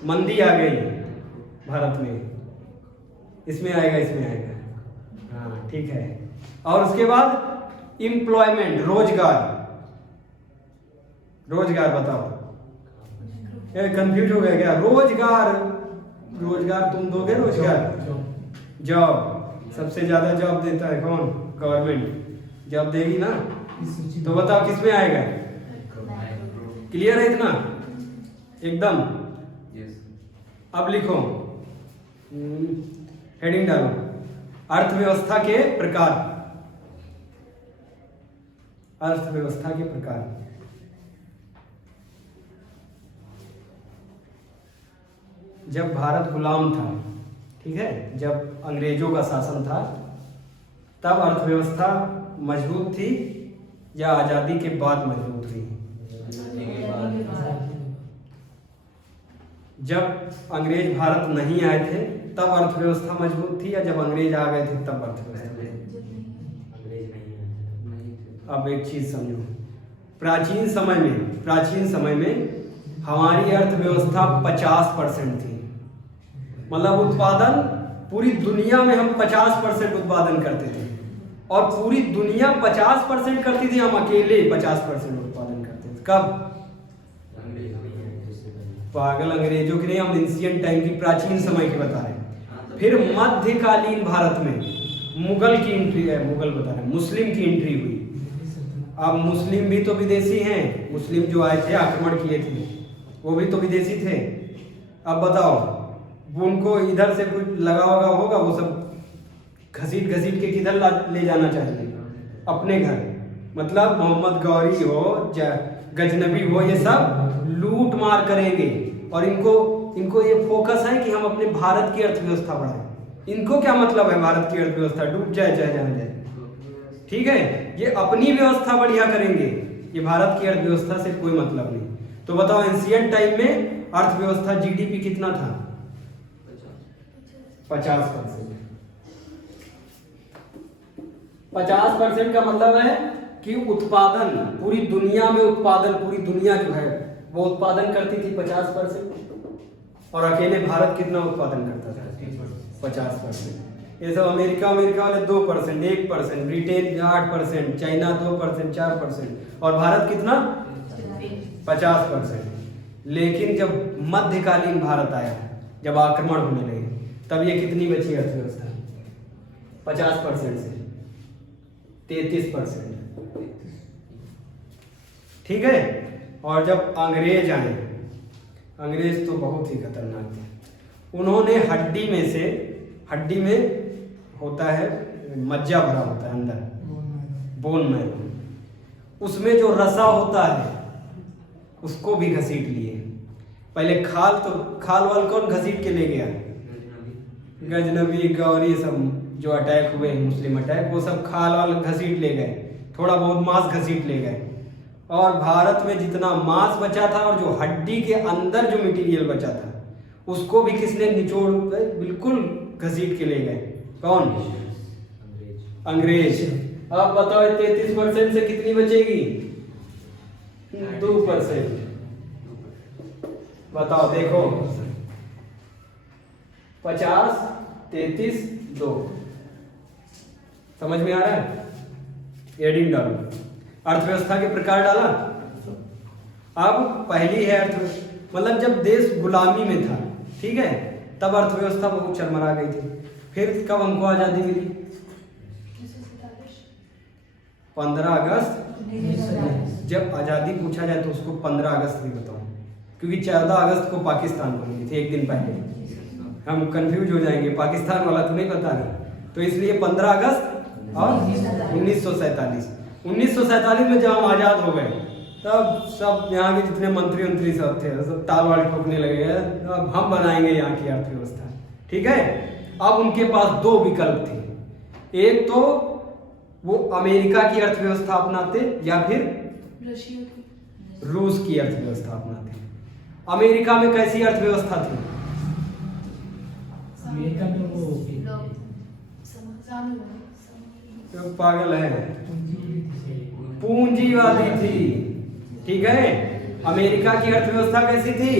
मंदी आ गई भारत में, इसमें आएगा, इसमें आएगा, हाँ ठीक है। और उसके बाद एम्प्लॉयमेंट, रोजगार, रोजगार बताओ, कंफ्यूज हो गया क्या? रोजगार, रोजगार तुम दोगे? रोजगार, जॉब, सबसे ज्यादा जॉब देता है कौन? गवर्नमेंट जॉब देगी ना। तो बताओ किस में आएगा? क्लियर है इतना एकदम? अब लिखो, हेडिंग डालो, अर्थव्यवस्था के प्रकार, अर्थव्यवस्था के प्रकार। जब भारत गुलाम था, ठीक है, जब अंग्रेजों का शासन था, तब अर्थव्यवस्था मजबूत थी या आजादी के बाद मजबूत हुई? जब अंग्रेज भारत नहीं आए थे तब अर्थव्यवस्था मजबूत थी, या जब अंग्रेज आ गए थे तब अर्थव्यवस्था? अंग्रेज नहीं थे। अब एक चीज समझो, प्राचीन समय में हमारी अर्थव्यवस्था 50% थी। मतलब उत्पादन पूरी दुनिया में हम 50% उत्पादन करते थे, और पूरी दुनिया 50% करती थी, हम अकेले 50% उत्पादन करते थे। कब? पागल, अंग्रेजों की नहीं, हम एंशिएंट टाइम की, प्राचीन समय की बता रहे हैं। फिर मध्यकालीन भारत में मुगल की एंट्री है, मुगल बता रहे हैं, मुस्लिम की एंट्री हुई। अब मुस्लिम भी तो विदेशी हैं, मुस्लिम जो आए थे आक्रमण किए थे वो भी तो विदेशी थे। अब बताओ, उनको इधर से कुछ लगा वगा होगा, वो सब घसीट घसीट के किधर ले जाना चाहिए? अपने घर। मतलब मोहम्मद गौरी हो, गजनबी हो, ये सब लूट मार करेंगे, और इनको ये फोकस है कि हम अपने भारत की अर्थव्यवस्था बढ़ाएं। इनको क्या मतलब है भारत की अर्थव्यवस्था डूब जाए चाहे जहां जाए, ठीक है, ये अपनी व्यवस्था बढ़िया करेंगे, ये भारत की अर्थव्यवस्था से कोई मतलब नहीं। तो बताओ, एंशिएंट टाइम में अर्थव्यवस्था जीडीपी कितना था? 50%। 50% का मतलब है कि उत्पादन, पूरी दुनिया में उत्पादन, पूरी दुनिया जो है वो उत्पादन करती थी 50%, और अकेले भारत कितना उत्पादन करता था? 50%। ये सब अमेरिका वाले 2%, 1%, ब्रिटेन 8%, चाइना 2%, 4%, और भारत कितना? 50%। लेकिन जब मध्यकालीन भारत आया, जब आक्रमण होने लगे, तब ये कितनी बची अर्थव्यवस्था? 50% से 33%, ठीक है। और जब अंग्रेज आए, अंग्रेज तो बहुत ही खतरनाक थे। उन्होंने हड्डी में होता है, मज्जा भरा होता है अंदर, बोन मैरो, उसमें जो रसा होता है उसको भी घसीट लिए। पहले खाल वाल कौन घसीट के ले गया? गजनबी, गौरी, सब जो अटैक हुए मुस्लिम अटैक, वो सब खाल वाल घसीट ले गए, थोड़ा बहुत मांस घसीट ले गए। और भारत में जितना मांस बचा था और जो हड्डी के अंदर जो मटेरियल बचा था उसको भी किसने निचोड़ बिल्कुल घसीट के ले गए? कौन? अंग्रेज। अब बताओ 33% से कितनी बचेगी? 2%। बताओ, देखो, 50, 33, 2, समझ में आ रहा है? हेडिंग डालो, अर्थव्यवस्था के प्रकार डाला। अब पहली है मतलब जब देश गुलामी में था, ठीक है, तब अर्थव्यवस्था बहुत चरमरा गई थी। फिर कब हमको आजादी मिली? 15 अगस्त। जब आजादी पूछा जाए तो उसको 15 अगस्त भी बताओ, क्योंकि 14 अगस्त को पाकिस्तान बनी थी, एक दिन पहले। हम कंफ्यूज हो जाएंगे, पाकिस्तान वाला तो नहीं बता रहे, तो इसलिए 15 अगस्त और 1947। 1947 में जब हम आजाद हो गए तब सब यहाँ के जितने मंत्री सब थे सब ताल वाल ठोकने लगे, अब हम बनाएंगे यहाँ की अर्थव्यवस्था, ठीक है। अब उनके पास दो विकल्प थे, एक तो वो अमेरिका की अर्थव्यवस्था अपनाते या फिर रूस की अर्थव्यवस्था अपनाते। अमेरिका में कैसी अर्थव्यवस्था थी? अमेरिका में वो तो पागल है, पूंजीवादी थी, ठीक है। अमेरिका की अर्थव्यवस्था कैसी थी?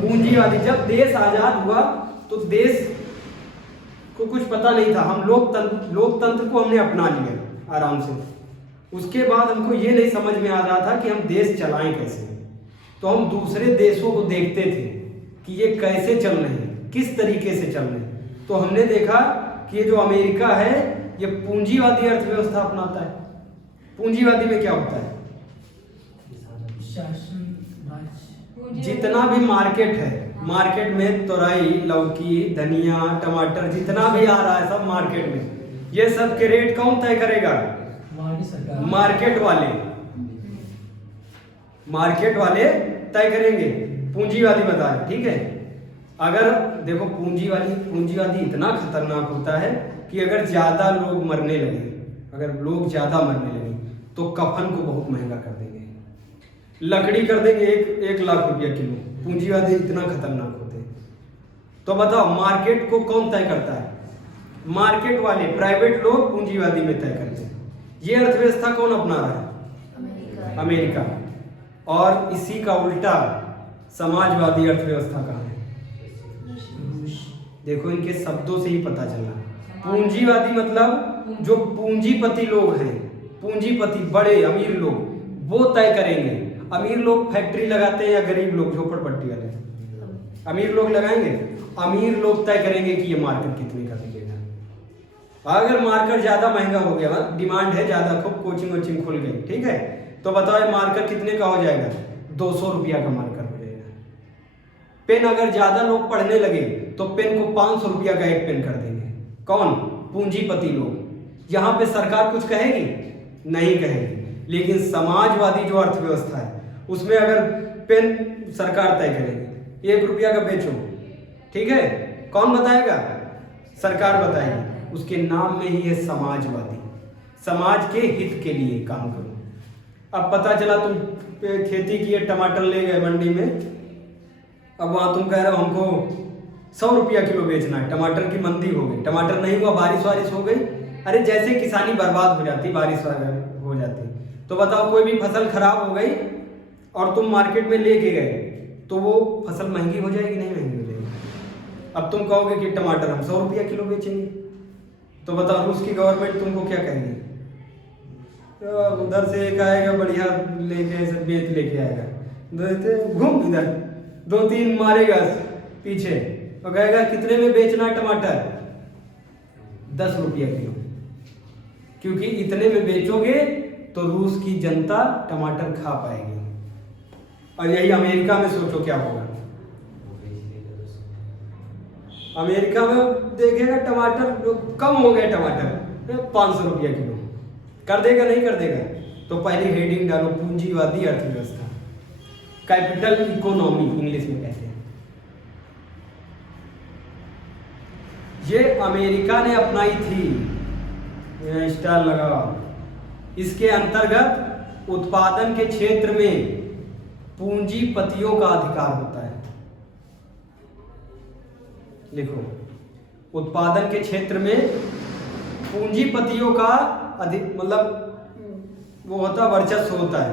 पूंजीवादी। जब देश आजाद हुआ तो देश को कुछ पता नहीं था, हम लोकतंत्र को हमने अपना लिया आराम से। उसके बाद हमको ये नहीं समझ में आ रहा था कि हम देश चलाएं कैसे, तो हम दूसरे देशों को देखते थे कि ये कैसे चल रहे हैं, किस तरीके से चल रहे हैं। तो हमने देखा कि ये जो अमेरिका है ये पूंजीवादी अर्थव्यवस्था अपनाता है। पूंजीवादी में क्या होता है? जितना भी मार्केट है, मार्केट में तोरई, लौकी, धनिया, टमाटर जितना भी आ रहा है सब मार्केट में, ये सब के रेट कौन तय करेगा? मार्केट वाले तय करेंगे, पूंजीवादी बता रहे, ठीक है। अगर देखो पूंजीवादी इतना खतरनाक होता है कि अगर ज्यादा लोग मरने लगे, तो कफन को बहुत महंगा कर देंगे, लकड़ी कर देंगे 1 लाख रुपया किलो। पूंजीवादी इतना खतरनाक होते हैं। तो बताओ मार्केट को कौन तय करता है? मार्केट वाले, प्राइवेट लोग पूंजीवादी में तय करते हैं। ये अर्थव्यवस्था कौन अपना रहा है? अमेरिका। और इसी का उल्टा समाजवादी अर्थव्यवस्था कहाँ है? देखो इनके शब्दों से ही पता चला। पूंजीवादी मतलब जो पूंजीपति लोग हैं, पूंजीपति बड़े अमीर लोग, वो तय करेंगे। अमीर लोग फैक्ट्री लगाते हैं या गरीब लोग झोपड़पट्टी वाले? अमीर लोग लगाएंगे। अमीर लोग तय करेंगे कि ये मार्केट कितने का बिकेगा। अगर मार्केट ज्यादा महंगा हो गया, डिमांड है ज्यादा, खूब कोचिंग खुल गई, ठीक है, तो बताओ ये मार्केट कितने का हो जाएगा? 200 रुपया का मार्केट हो जाएगा। पेन अगर ज्यादा लोग पढ़ने लगे तो पेन को 500 रुपया का एक पेन कर देंगे। कौन? पूंजीपति लोग। यहाँ पे सरकार कुछ कहेगी? नहीं कहेगी। लेकिन समाजवादी जो अर्थव्यवस्था है उसमें अगर पेन सरकार तय करेगी, 1 रुपया का बेचो, ठीक है, कौन बताएगा? सरकार बताएगी। उसके नाम में ही है समाजवादी, समाज के हित के लिए काम करो। अब पता चला तुम खेती किए, टमाटर ले गए मंडी में, अब वहां तुम कह रहे हो हमको 100 रुपया किलो बेचना है, टमाटर की मंदी हो गई, टमाटर नहीं हुआ, बारिश हो गई। अरे जैसे किसानी बर्बाद हो जाती, बारिश हो जाती, तो बताओ कोई भी फसल खराब हो गई और तुम मार्केट में लेके गए तो वो फसल महंगी हो जाएगी? नहीं महंगी हो जाएगी। अब तुम कहोगे कि टमाटर हम 100 रुपया किलो बेचेंगे, तो बताओ रूस की गवर्नमेंट तुमको क्या कहेगी? तो उधर से एक आएगा बढ़िया लेके बेच लेके आएगा, घूम इधर 2-3 मारेगा पीछे और कहेगा कितने में बेचना टमाटर? 10 रुपया किलो। क्योंकि इतने में बेचोगे तो रूस की जनता टमाटर खा पाएगी। और यही अमेरिका में सोचो क्या होगा। अमेरिका में देखेगा टमाटर कम हो गया, टमाटर 500 रुपया किलो, कर देगा नहीं कर देगा? तो पहली हेडिंग डालो, पूंजीवादी अर्थव्यवस्था, कैपिटल इकोनॉमी इंग्लिश में कहते हैं। ये अमेरिका ने अपनाई थी, स्टार लगा। इसके अंतर्गत उत्पादन के क्षेत्र में पूंजीपतियों का अधिकार होता है। लिखो, उत्पादन के क्षेत्र में पूंजीपतियों का मतलब वो होता, वर्चस्व होता है।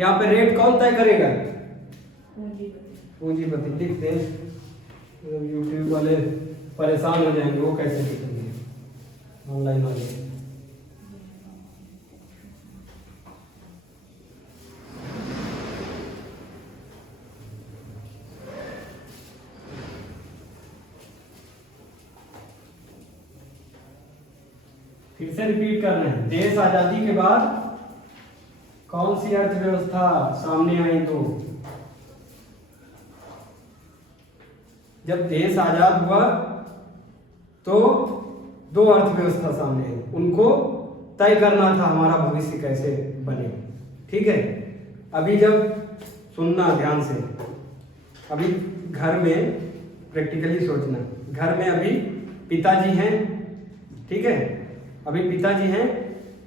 यहाँ पे रेट कौन तय करेगा? पूंजीपति। लिखते हैं, यूट्यूब वाले परेशान हो जाएंगे, वो कैसे लिखेंगे ऑनलाइन वाले। फिर से रिपीट करना है। देश आजादी के बाद कौन सी अर्थव्यवस्था सामने आई? तो जब देश आजाद हुआ तो दो अर्थव्यवस्था सामने आई, उनको तय करना था हमारा भविष्य कैसे बने। ठीक है, अभी जब सुनना ध्यान से, अभी घर में प्रैक्टिकली सोचना, घर में अभी पिताजी हैं, ठीक है, अभी पिताजी हैं,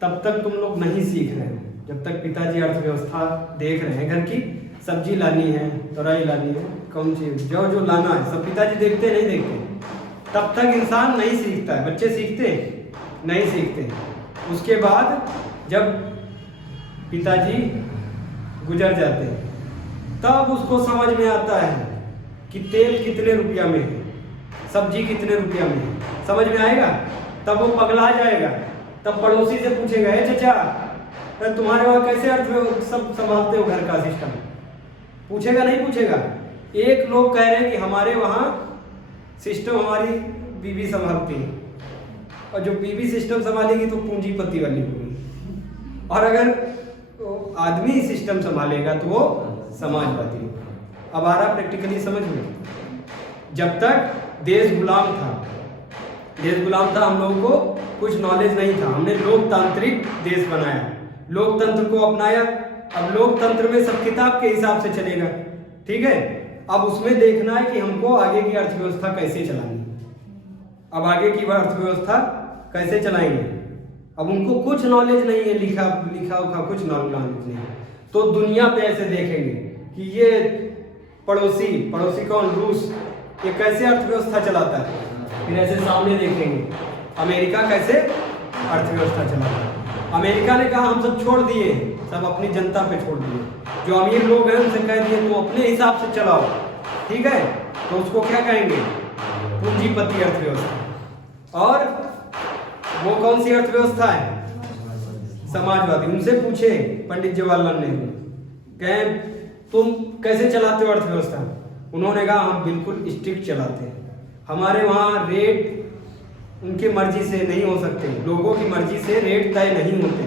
तब तक तुम लोग नहीं सीख रहे हो। जब तक पिताजी अर्थव्यवस्था देख रहे हैं, घर की सब्जी लानी है, तोरई लानी है, कौन चीज जो जो लाना है सब पिताजी देखते नहीं देखते, तब तक इंसान नहीं सीखता है। बच्चे सीखते नहीं सीखते। उसके बाद जब पिताजी गुजर जाते हैं तब उसको समझ में आता है कि तेल कितने रुपया में है, सब्जी कितने रुपया में है, समझ में आएगा। तब वो पगला जाएगा, तब पड़ोसी से पूछेगा, ए चाचा तुम्हारे वहाँ कैसे अर्थव्यवस्था सब संभालते हो, घर का सिस्टम? पूछेगा नहीं पूछेगा। एक लोग कह रहे हैं कि हमारे वहाँ सिस्टम हमारी बीवी संभालती है, और जो बीवी सिस्टम संभालेगी तो पूंजीपति वाली होगी, और अगर आदमी सिस्टम संभालेगा तो वो समाजवादी होगा। अब आ रहा प्रैक्टिकली समझ में। जब तक देश गुलाम था, हम लोगों को कुछ नॉलेज नहीं था, हमने लोकतांत्रिक देश बनाया, लोकतंत्र को अपनाया। अब लोकतंत्र में सब किताब के हिसाब से चलेगा, ठीक है। अब उसमें देखना है कि हमको आगे की अर्थव्यवस्था कैसे चलानी है। अब आगे की अर्थव्यवस्था कैसे चलाएंगे? अब उनको कुछ नॉलेज नहीं है, लिखा उखा कुछ नॉलेज नहीं है, तो दुनिया पे ऐसे देखेंगे कि ये पड़ोसी कौन, रूस, ये कैसे अर्थव्यवस्था चलाता है। फिर ऐसे सामने देखेंगे अमेरिका कैसे अर्थव्यवस्था चलाता है। अमेरिका ने कहा हम सब छोड़ दिए, सब अपनी जनता पे छोड़ दिए, जो अमीर लोग हैं उनसे कह दिए तो अपने हिसाब से चलाओ, ठीक है। तो उसको क्या कहेंगे? पूंजीपति अर्थव्यवस्था। और वो कौन सी अर्थव्यवस्था है? समाजवादी। उनसे पूछे पंडित जवाहरलाल नेहरू, कहे तुम कैसे चलाते हो अर्थव्यवस्था? उन्होंने कहा हम बिल्कुल स्ट्रिक्ट चलाते हैं, हमारे वहाँ रेट उनकी मर्जी से नहीं हो सकते, लोगों की मर्जी से रेट तय नहीं होते,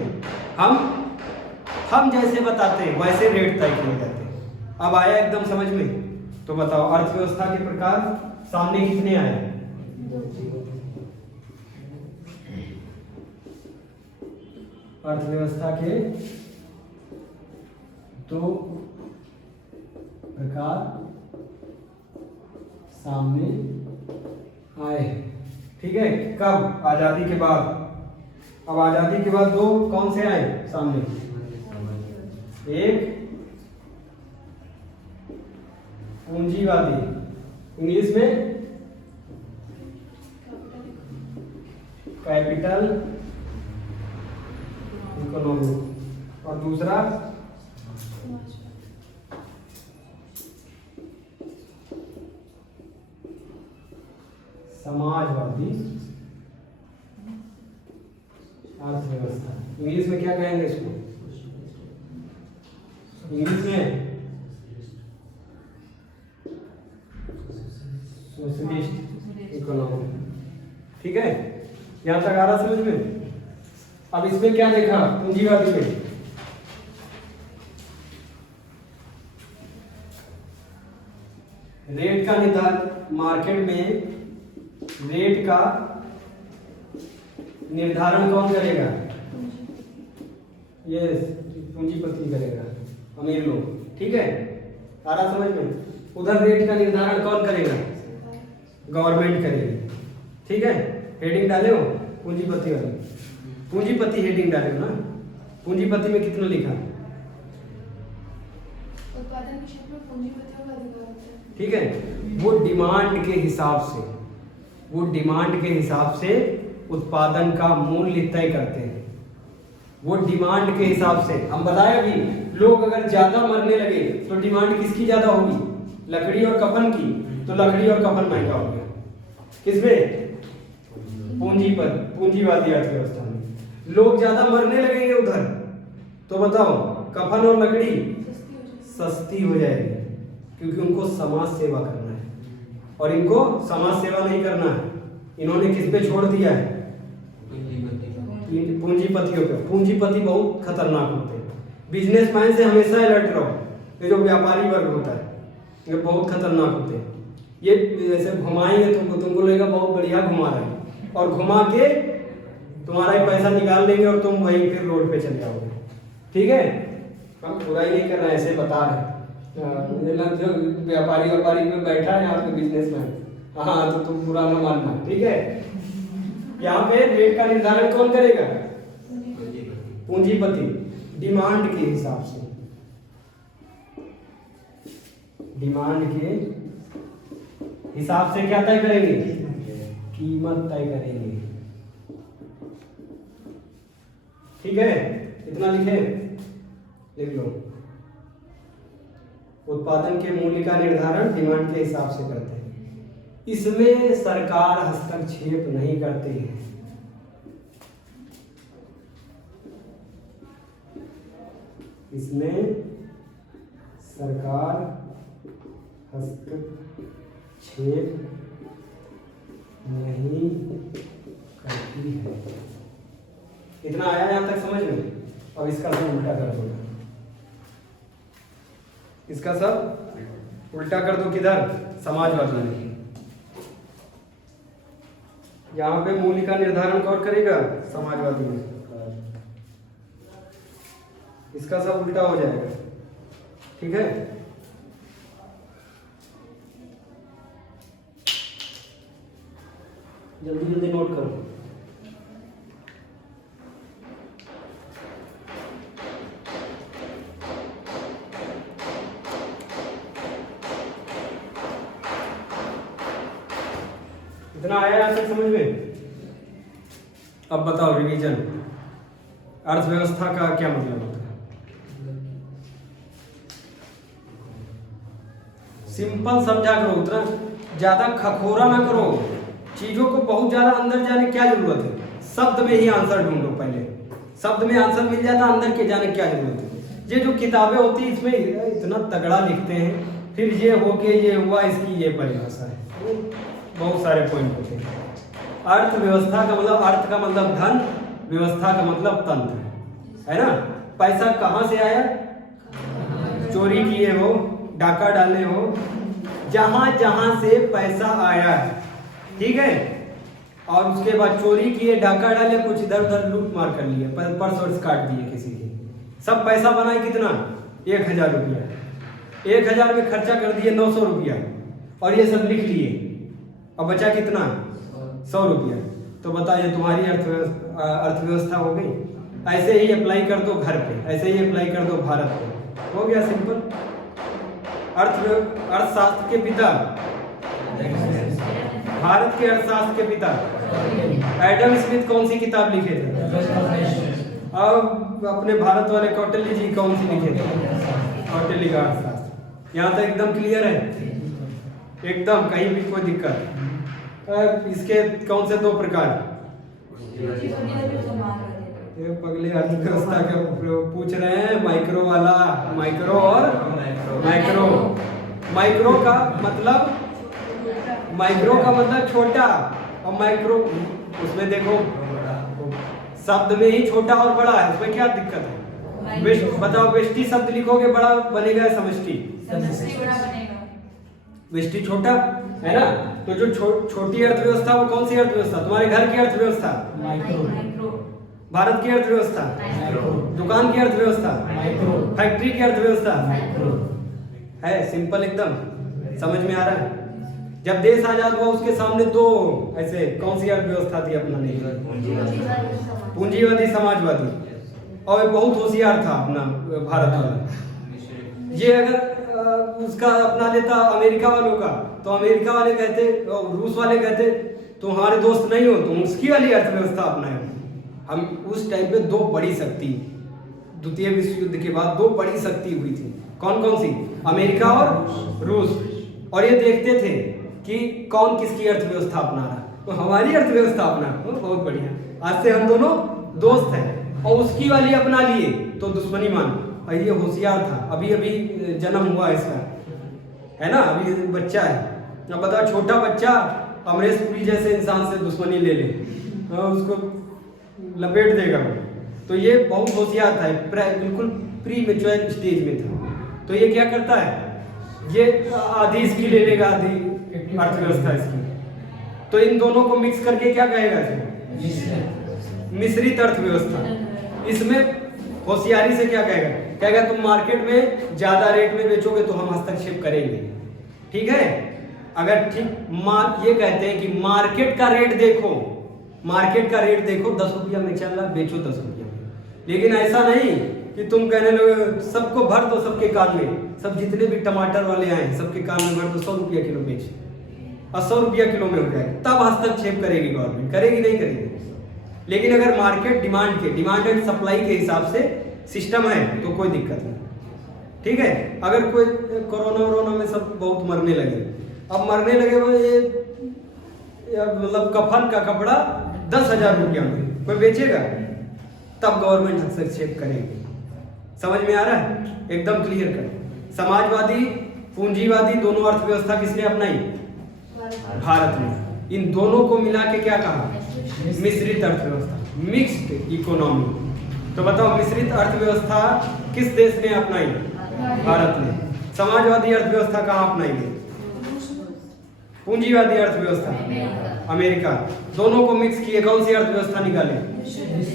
हम जैसे बताते हैं वैसे रेट तय किए जाते हैं। अब आया एकदम समझ में? तो बताओ अर्थव्यवस्था के प्रकार सामने कितने आए? अर्थव्यवस्था के दो प्रकार सामने आए, ठीक है। कब? आजादी के बाद। अब आजादी के बाद दो कौन से आए सामने? एक पूंजीवादी, इंग्लिश में कैपिटल इकोनॉमी, और दूसरा समाजवादी अर्थव्यवस्था। इंग्लिश में क्या कहेंगे इसको? इंग्लिश में सोशलिस्ट इकोनॉमी, ठीक है। यहां तक आ रहा समझ में? अब इसमें क्या देखा? पूंजीवादी में रेट का निर्धारण, मार्केट में रेट का निर्धारण कौन करेगा? ये पूंजीपति करेगा, अमीर लोग, ठीक है। आ रहा समझ में? उधर रेट का निर्धारण कौन करेगा? गवर्नमेंट करेगी, ठीक है। हेडिंग डाले हो पूंजीपति वाली, पूंजीपति हेडिंग डाले हो ना। पूंजीपति में कितना लिखा? उत्पादन के क्षेत्र में पूंजीपतियों का अधिकार होता है, ठीक है। वो डिमांड के हिसाब से उत्पादन का मूल्य तय करते हैं। वो डिमांड के हिसाब से, हम बताए अभी, लोग अगर ज्यादा मरने लगे तो डिमांड किसकी ज्यादा होगी? लकड़ी और कफन की। तो लकड़ी और कफन महंगा हो गया, किसमें? पूंजीवादी अर्थव्यवस्था में। लोग ज्यादा मरने लगेंगे उधर, तो बताओ कफन और लकड़ी सस्ती हो जाएगी, क्योंकि उनको समाज सेवा करना है, और इनको समाज सेवा नहीं करना है। इन्होंने किस पे छोड़ दिया है? पूंजीपतियों पे। पूंजीपति बहुत खतरनाक होते हैं। बिजनेसमैन से हमेशा अलर्ट रहो। ये जो व्यापारी वर्ग होता है ये बहुत खतरनाक होते हैं। ये ऐसे घुमाएंगे तुमको लगेगा बहुत बढ़िया घुमा रहे हैं, और घुमा के तुम्हारा ही पैसा निकाल लेंगे और तुम वहीं फिर रोड पे चले जाओगे। ठीक है, हम बुराई नहीं कर रहे हैं, ऐसे बता रहे हैं। मुझे लगता है व्यापारी में बैठा है यहाँ पे बिजनेसमैन, हाँ तो तुम बुरा ना मानना। ठीक है, यहाँ पे रेट का निर्धारण कौन करेगा? पूंजीपति। डिमांड के हिसाब से, डिमांड के हिसाब से क्या तय करेंगे? कीमत तय करेंगे। ठीक है, इतना लिखे, लिख लो। उत्पादन के मूल्य का निर्धारण डिमांड के हिसाब से करते हैं। इसमें सरकार हस्तक्षेप नहीं करती है। इसमें सरकार हस्तक्षेप नहीं करती है। इतना आया यहां तक समझ में? अब इसका सब उल्टा कर दो। इसका सब उल्टा कर दो। किधर? समाजवादी में। यहां पे मूल्य का निर्धारण कौन करेगा? समाजवादी में। इसका सब उल्टा हो जाएगा। ठीक है, जल्दी जल्दी नोट करो। इतना आया यहां तक समझ में? अब बताओ रिवीजन। अर्थव्यवस्था का क्या मतलब होता है? सिंपल समझा करो, उतना ज्यादा खखोरा ना करो। चीजों को बहुत ज्यादा अंदर जाने की क्या जरूरत है? शब्द में ही आंसर ढूंढो। पहले शब्द में आंसर मिल जाता, अंदर के जाने की क्या जरूरत है? ये जो किताबें होती है इसमें इतना तगड़ा लिखते हैं, फिर ये हो के ये हुआ, इसकी ये परिभाषा है, बहुत सारे पॉइंट होते हैं। अर्थव्यवस्था का मतलब, अर्थ का मतलब धन, व्यवस्था का मतलब तंत्र, है ना? पैसा कहाँ से आया? चोरी किए हो, डाका डाले हो, जहां जहां से पैसा आया है, ठीक है, और उसके बाद चोरी किए, डाका डाले, कुछ इधर उधर लूट मार कर लिए, पर्स वर्स काट दिए किसी के, सब पैसा बनाए कितना? 1000 रुपया। 1000 में खर्चा कर दिए 900 रुपया, और ये सब लिख लिए, अब बचा कितना? 100 रुपया। तो बताइए तुम्हारी अर्थव्यवस्था हो गई। ऐसे ही अप्लाई कर दो घर पे, ऐसे ही अप्लाई कर दो भारत पे, हो गया सिंपल। अर्थशास्त्र के पिता, भारत के अर्थशास्त्र के पिता एडम स्मिथ कौन सी किताब लिखे थे? अब अपने भारत वाले कौटिल्य जी कौन सी लिखे थे? कौटिल्य का अर्थशास्त्र। यहाँ तक एकदम क्लियर है? एकदम, कहीं भी कोई दिक्कत? इसके कौन से 2 प्रकार? ये पगले अर्थव्यवस्था का पूछ रहे हैं, माइक्रो वाला, माइक्रो और माइक्रो। माइक्रो का मतलब, माइक्रो का मतलब छोटा, और माइक्रो उसमें देखो शब्द में ही छोटा और बड़ा है, उसमें क्या दिक्कत है? बताओ, व्यष्टि शब्द लिखोगे बड़ा बनेगा या समष्टि? व्यष्टि छोटा है ना? तो जो छोटी अर्थव्यवस्था वो कौन सी अर्थव्यवस्था? तुम्हारे घर की अर्थव्यवस्था माइक्रो, भारत की अर्थव्यवस्था माइक्रो, दुकान की अर्थव्यवस्था माइक्रो, फैक्ट्री की अर्थव्यवस्था माइक्रो। है सिंपल एकदम, समझ में आ रहा है? जब देश आजाद हुआ उसके सामने 2 ऐसे कौन सी अर्थव्यवस्था थी अपना? नहीं, पूंजीवादी, समाजवादी, और बहुत होशियार था अपना भारत वाला। ये अगर उसका अपना लेता अमेरिका वालों का, तो अमेरिका वाले कहते, रूस वाले कहते तुम्हारे दोस्त नहीं हो, तुम उसकी वाली अर्थव्यवस्था अपनाए। हम उस टाइम पे 2 बड़ी शक्ति, द्वितीय विश्व युद्ध के बाद 2 बड़ी शक्ति हुई थी। कौन कौन सी? अमेरिका और रूस। और ये देखते थे कि कौन किसकी अर्थव्यवस्था अपना रहा, तो हमारी अर्थव्यवस्था अपना, बहुत बढ़िया, आज से हम दोनों दोस्त हैं, और उसकी वाली अपना लिए तो दुश्मनी मानो। और ये होशियार था, अभी अभी जन्म हुआ इसका, है ना, अभी बच्चा है। अब बताओ, छोटा बच्चा अमरीश पुरी जैसे इंसान से दुश्मनी ले ले, उसको लपेट देगा वो। तो ये बहुत होशियार था, बिल्कुल प्री मैच्योर स्टेज में था। तो ये क्या करता है, ये आधी इसकी ले लेगा, आधी अर्थव्यवस्था इसकी। तो इन दोनों को मिक्स करके क्या कहेगा, मिश्रित अर्थव्यवस्था। इसमें होशियारी से क्या कहेगा, कहेगा तुम मार्केट में ज्यादा रेट में बेचोगे तो हम हस्तक्षेप करेंगे, ठीक है। अगर ठीक ये कहते हैं कि मार्केट का रेट देखो, मार्केट का रेट देखो, 10 रुपया में चल रहा, बेचो 10 रुपया में। लेकिन ऐसा नहीं कि तुम कहने लगे सबको भर दो, सबके कान में, सब जितने भी टमाटर वाले आए सबके कान में भर दो, 100 रुपया किलो बेच, और 100 रुपया किलो में हो जाए, तब हस्तक्षेप करेगी गवर्नमेंट, करेगी नहीं करेगी। लेकिन अगर मार्केट डिमांड एंड सप्लाई के हिसाब से सिस्टम है तो कोई दिक्कत नहीं, ठीक है। अगर कोई कोरोना में सब बहुत मरने लगे, अब मरने लगे वो ये मतलब कफन का कपड़ा 10,000 रुपया में कोई बेचेगा, तब गवर्नमेंट हस्तक्षेप करेगी। समझ में आ रहा है, एकदम क्लियर कर। समाजवादी पूंजीवादी दोनों अर्थव्यवस्था किसने अपनाई, भारत ने। इन दोनों को मिला के क्या कहा, मिश्रित अर्थव्यवस्था, मिक्स्ड इकोनॉमी। तो बताओ मिश्रित अर्थव्यवस्था किस देश ने अपनाई, भारत ने। समाजवादी अर्थव्यवस्था कहाँ अपनाई गई, पूंजीवादी अर्थव्यवस्था, अमेरिका। दोनों को मिक्स किए कौन सी अर्थव्यवस्था निकाले,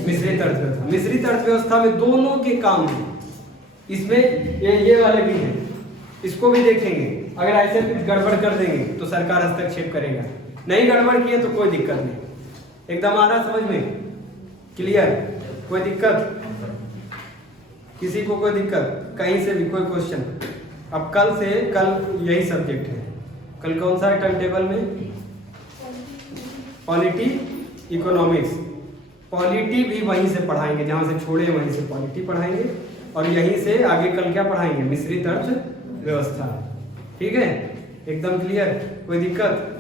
मिश्रित अर्थव्यवस्था। मिश्रित अर्थव्यवस्था में दोनों के काम हैं। इसमें ये वाले भी हैं, इसको भी देखेंगे। अगर ऐसे कुछ गड़बड़ कर देंगे तो सरकार हस्तक्षेप करेगा, नहीं गड़बड़ किए तो कोई दिक्कत नहीं। एकदम आ रहा समझ में, क्लियर, कोई दिक्कत, किसी को कोई दिक्कत, कहीं से भी कोई क्वेश्चन। अब कल यही सब्जेक्ट है। कल कौन सा है टाइम टेबल में, पॉलिटी इकोनॉमिक्स। पॉलिटी भी वहीं से पढ़ाएंगे, जहां से छोड़े वहीं से पॉलिटी पढ़ाएंगे, और यहीं से आगे कल क्या पढ़ाएंगे, मिश्रित अर्थव्यवस्था, ठीक है। एकदम क्लियर, कोई दिक्कत।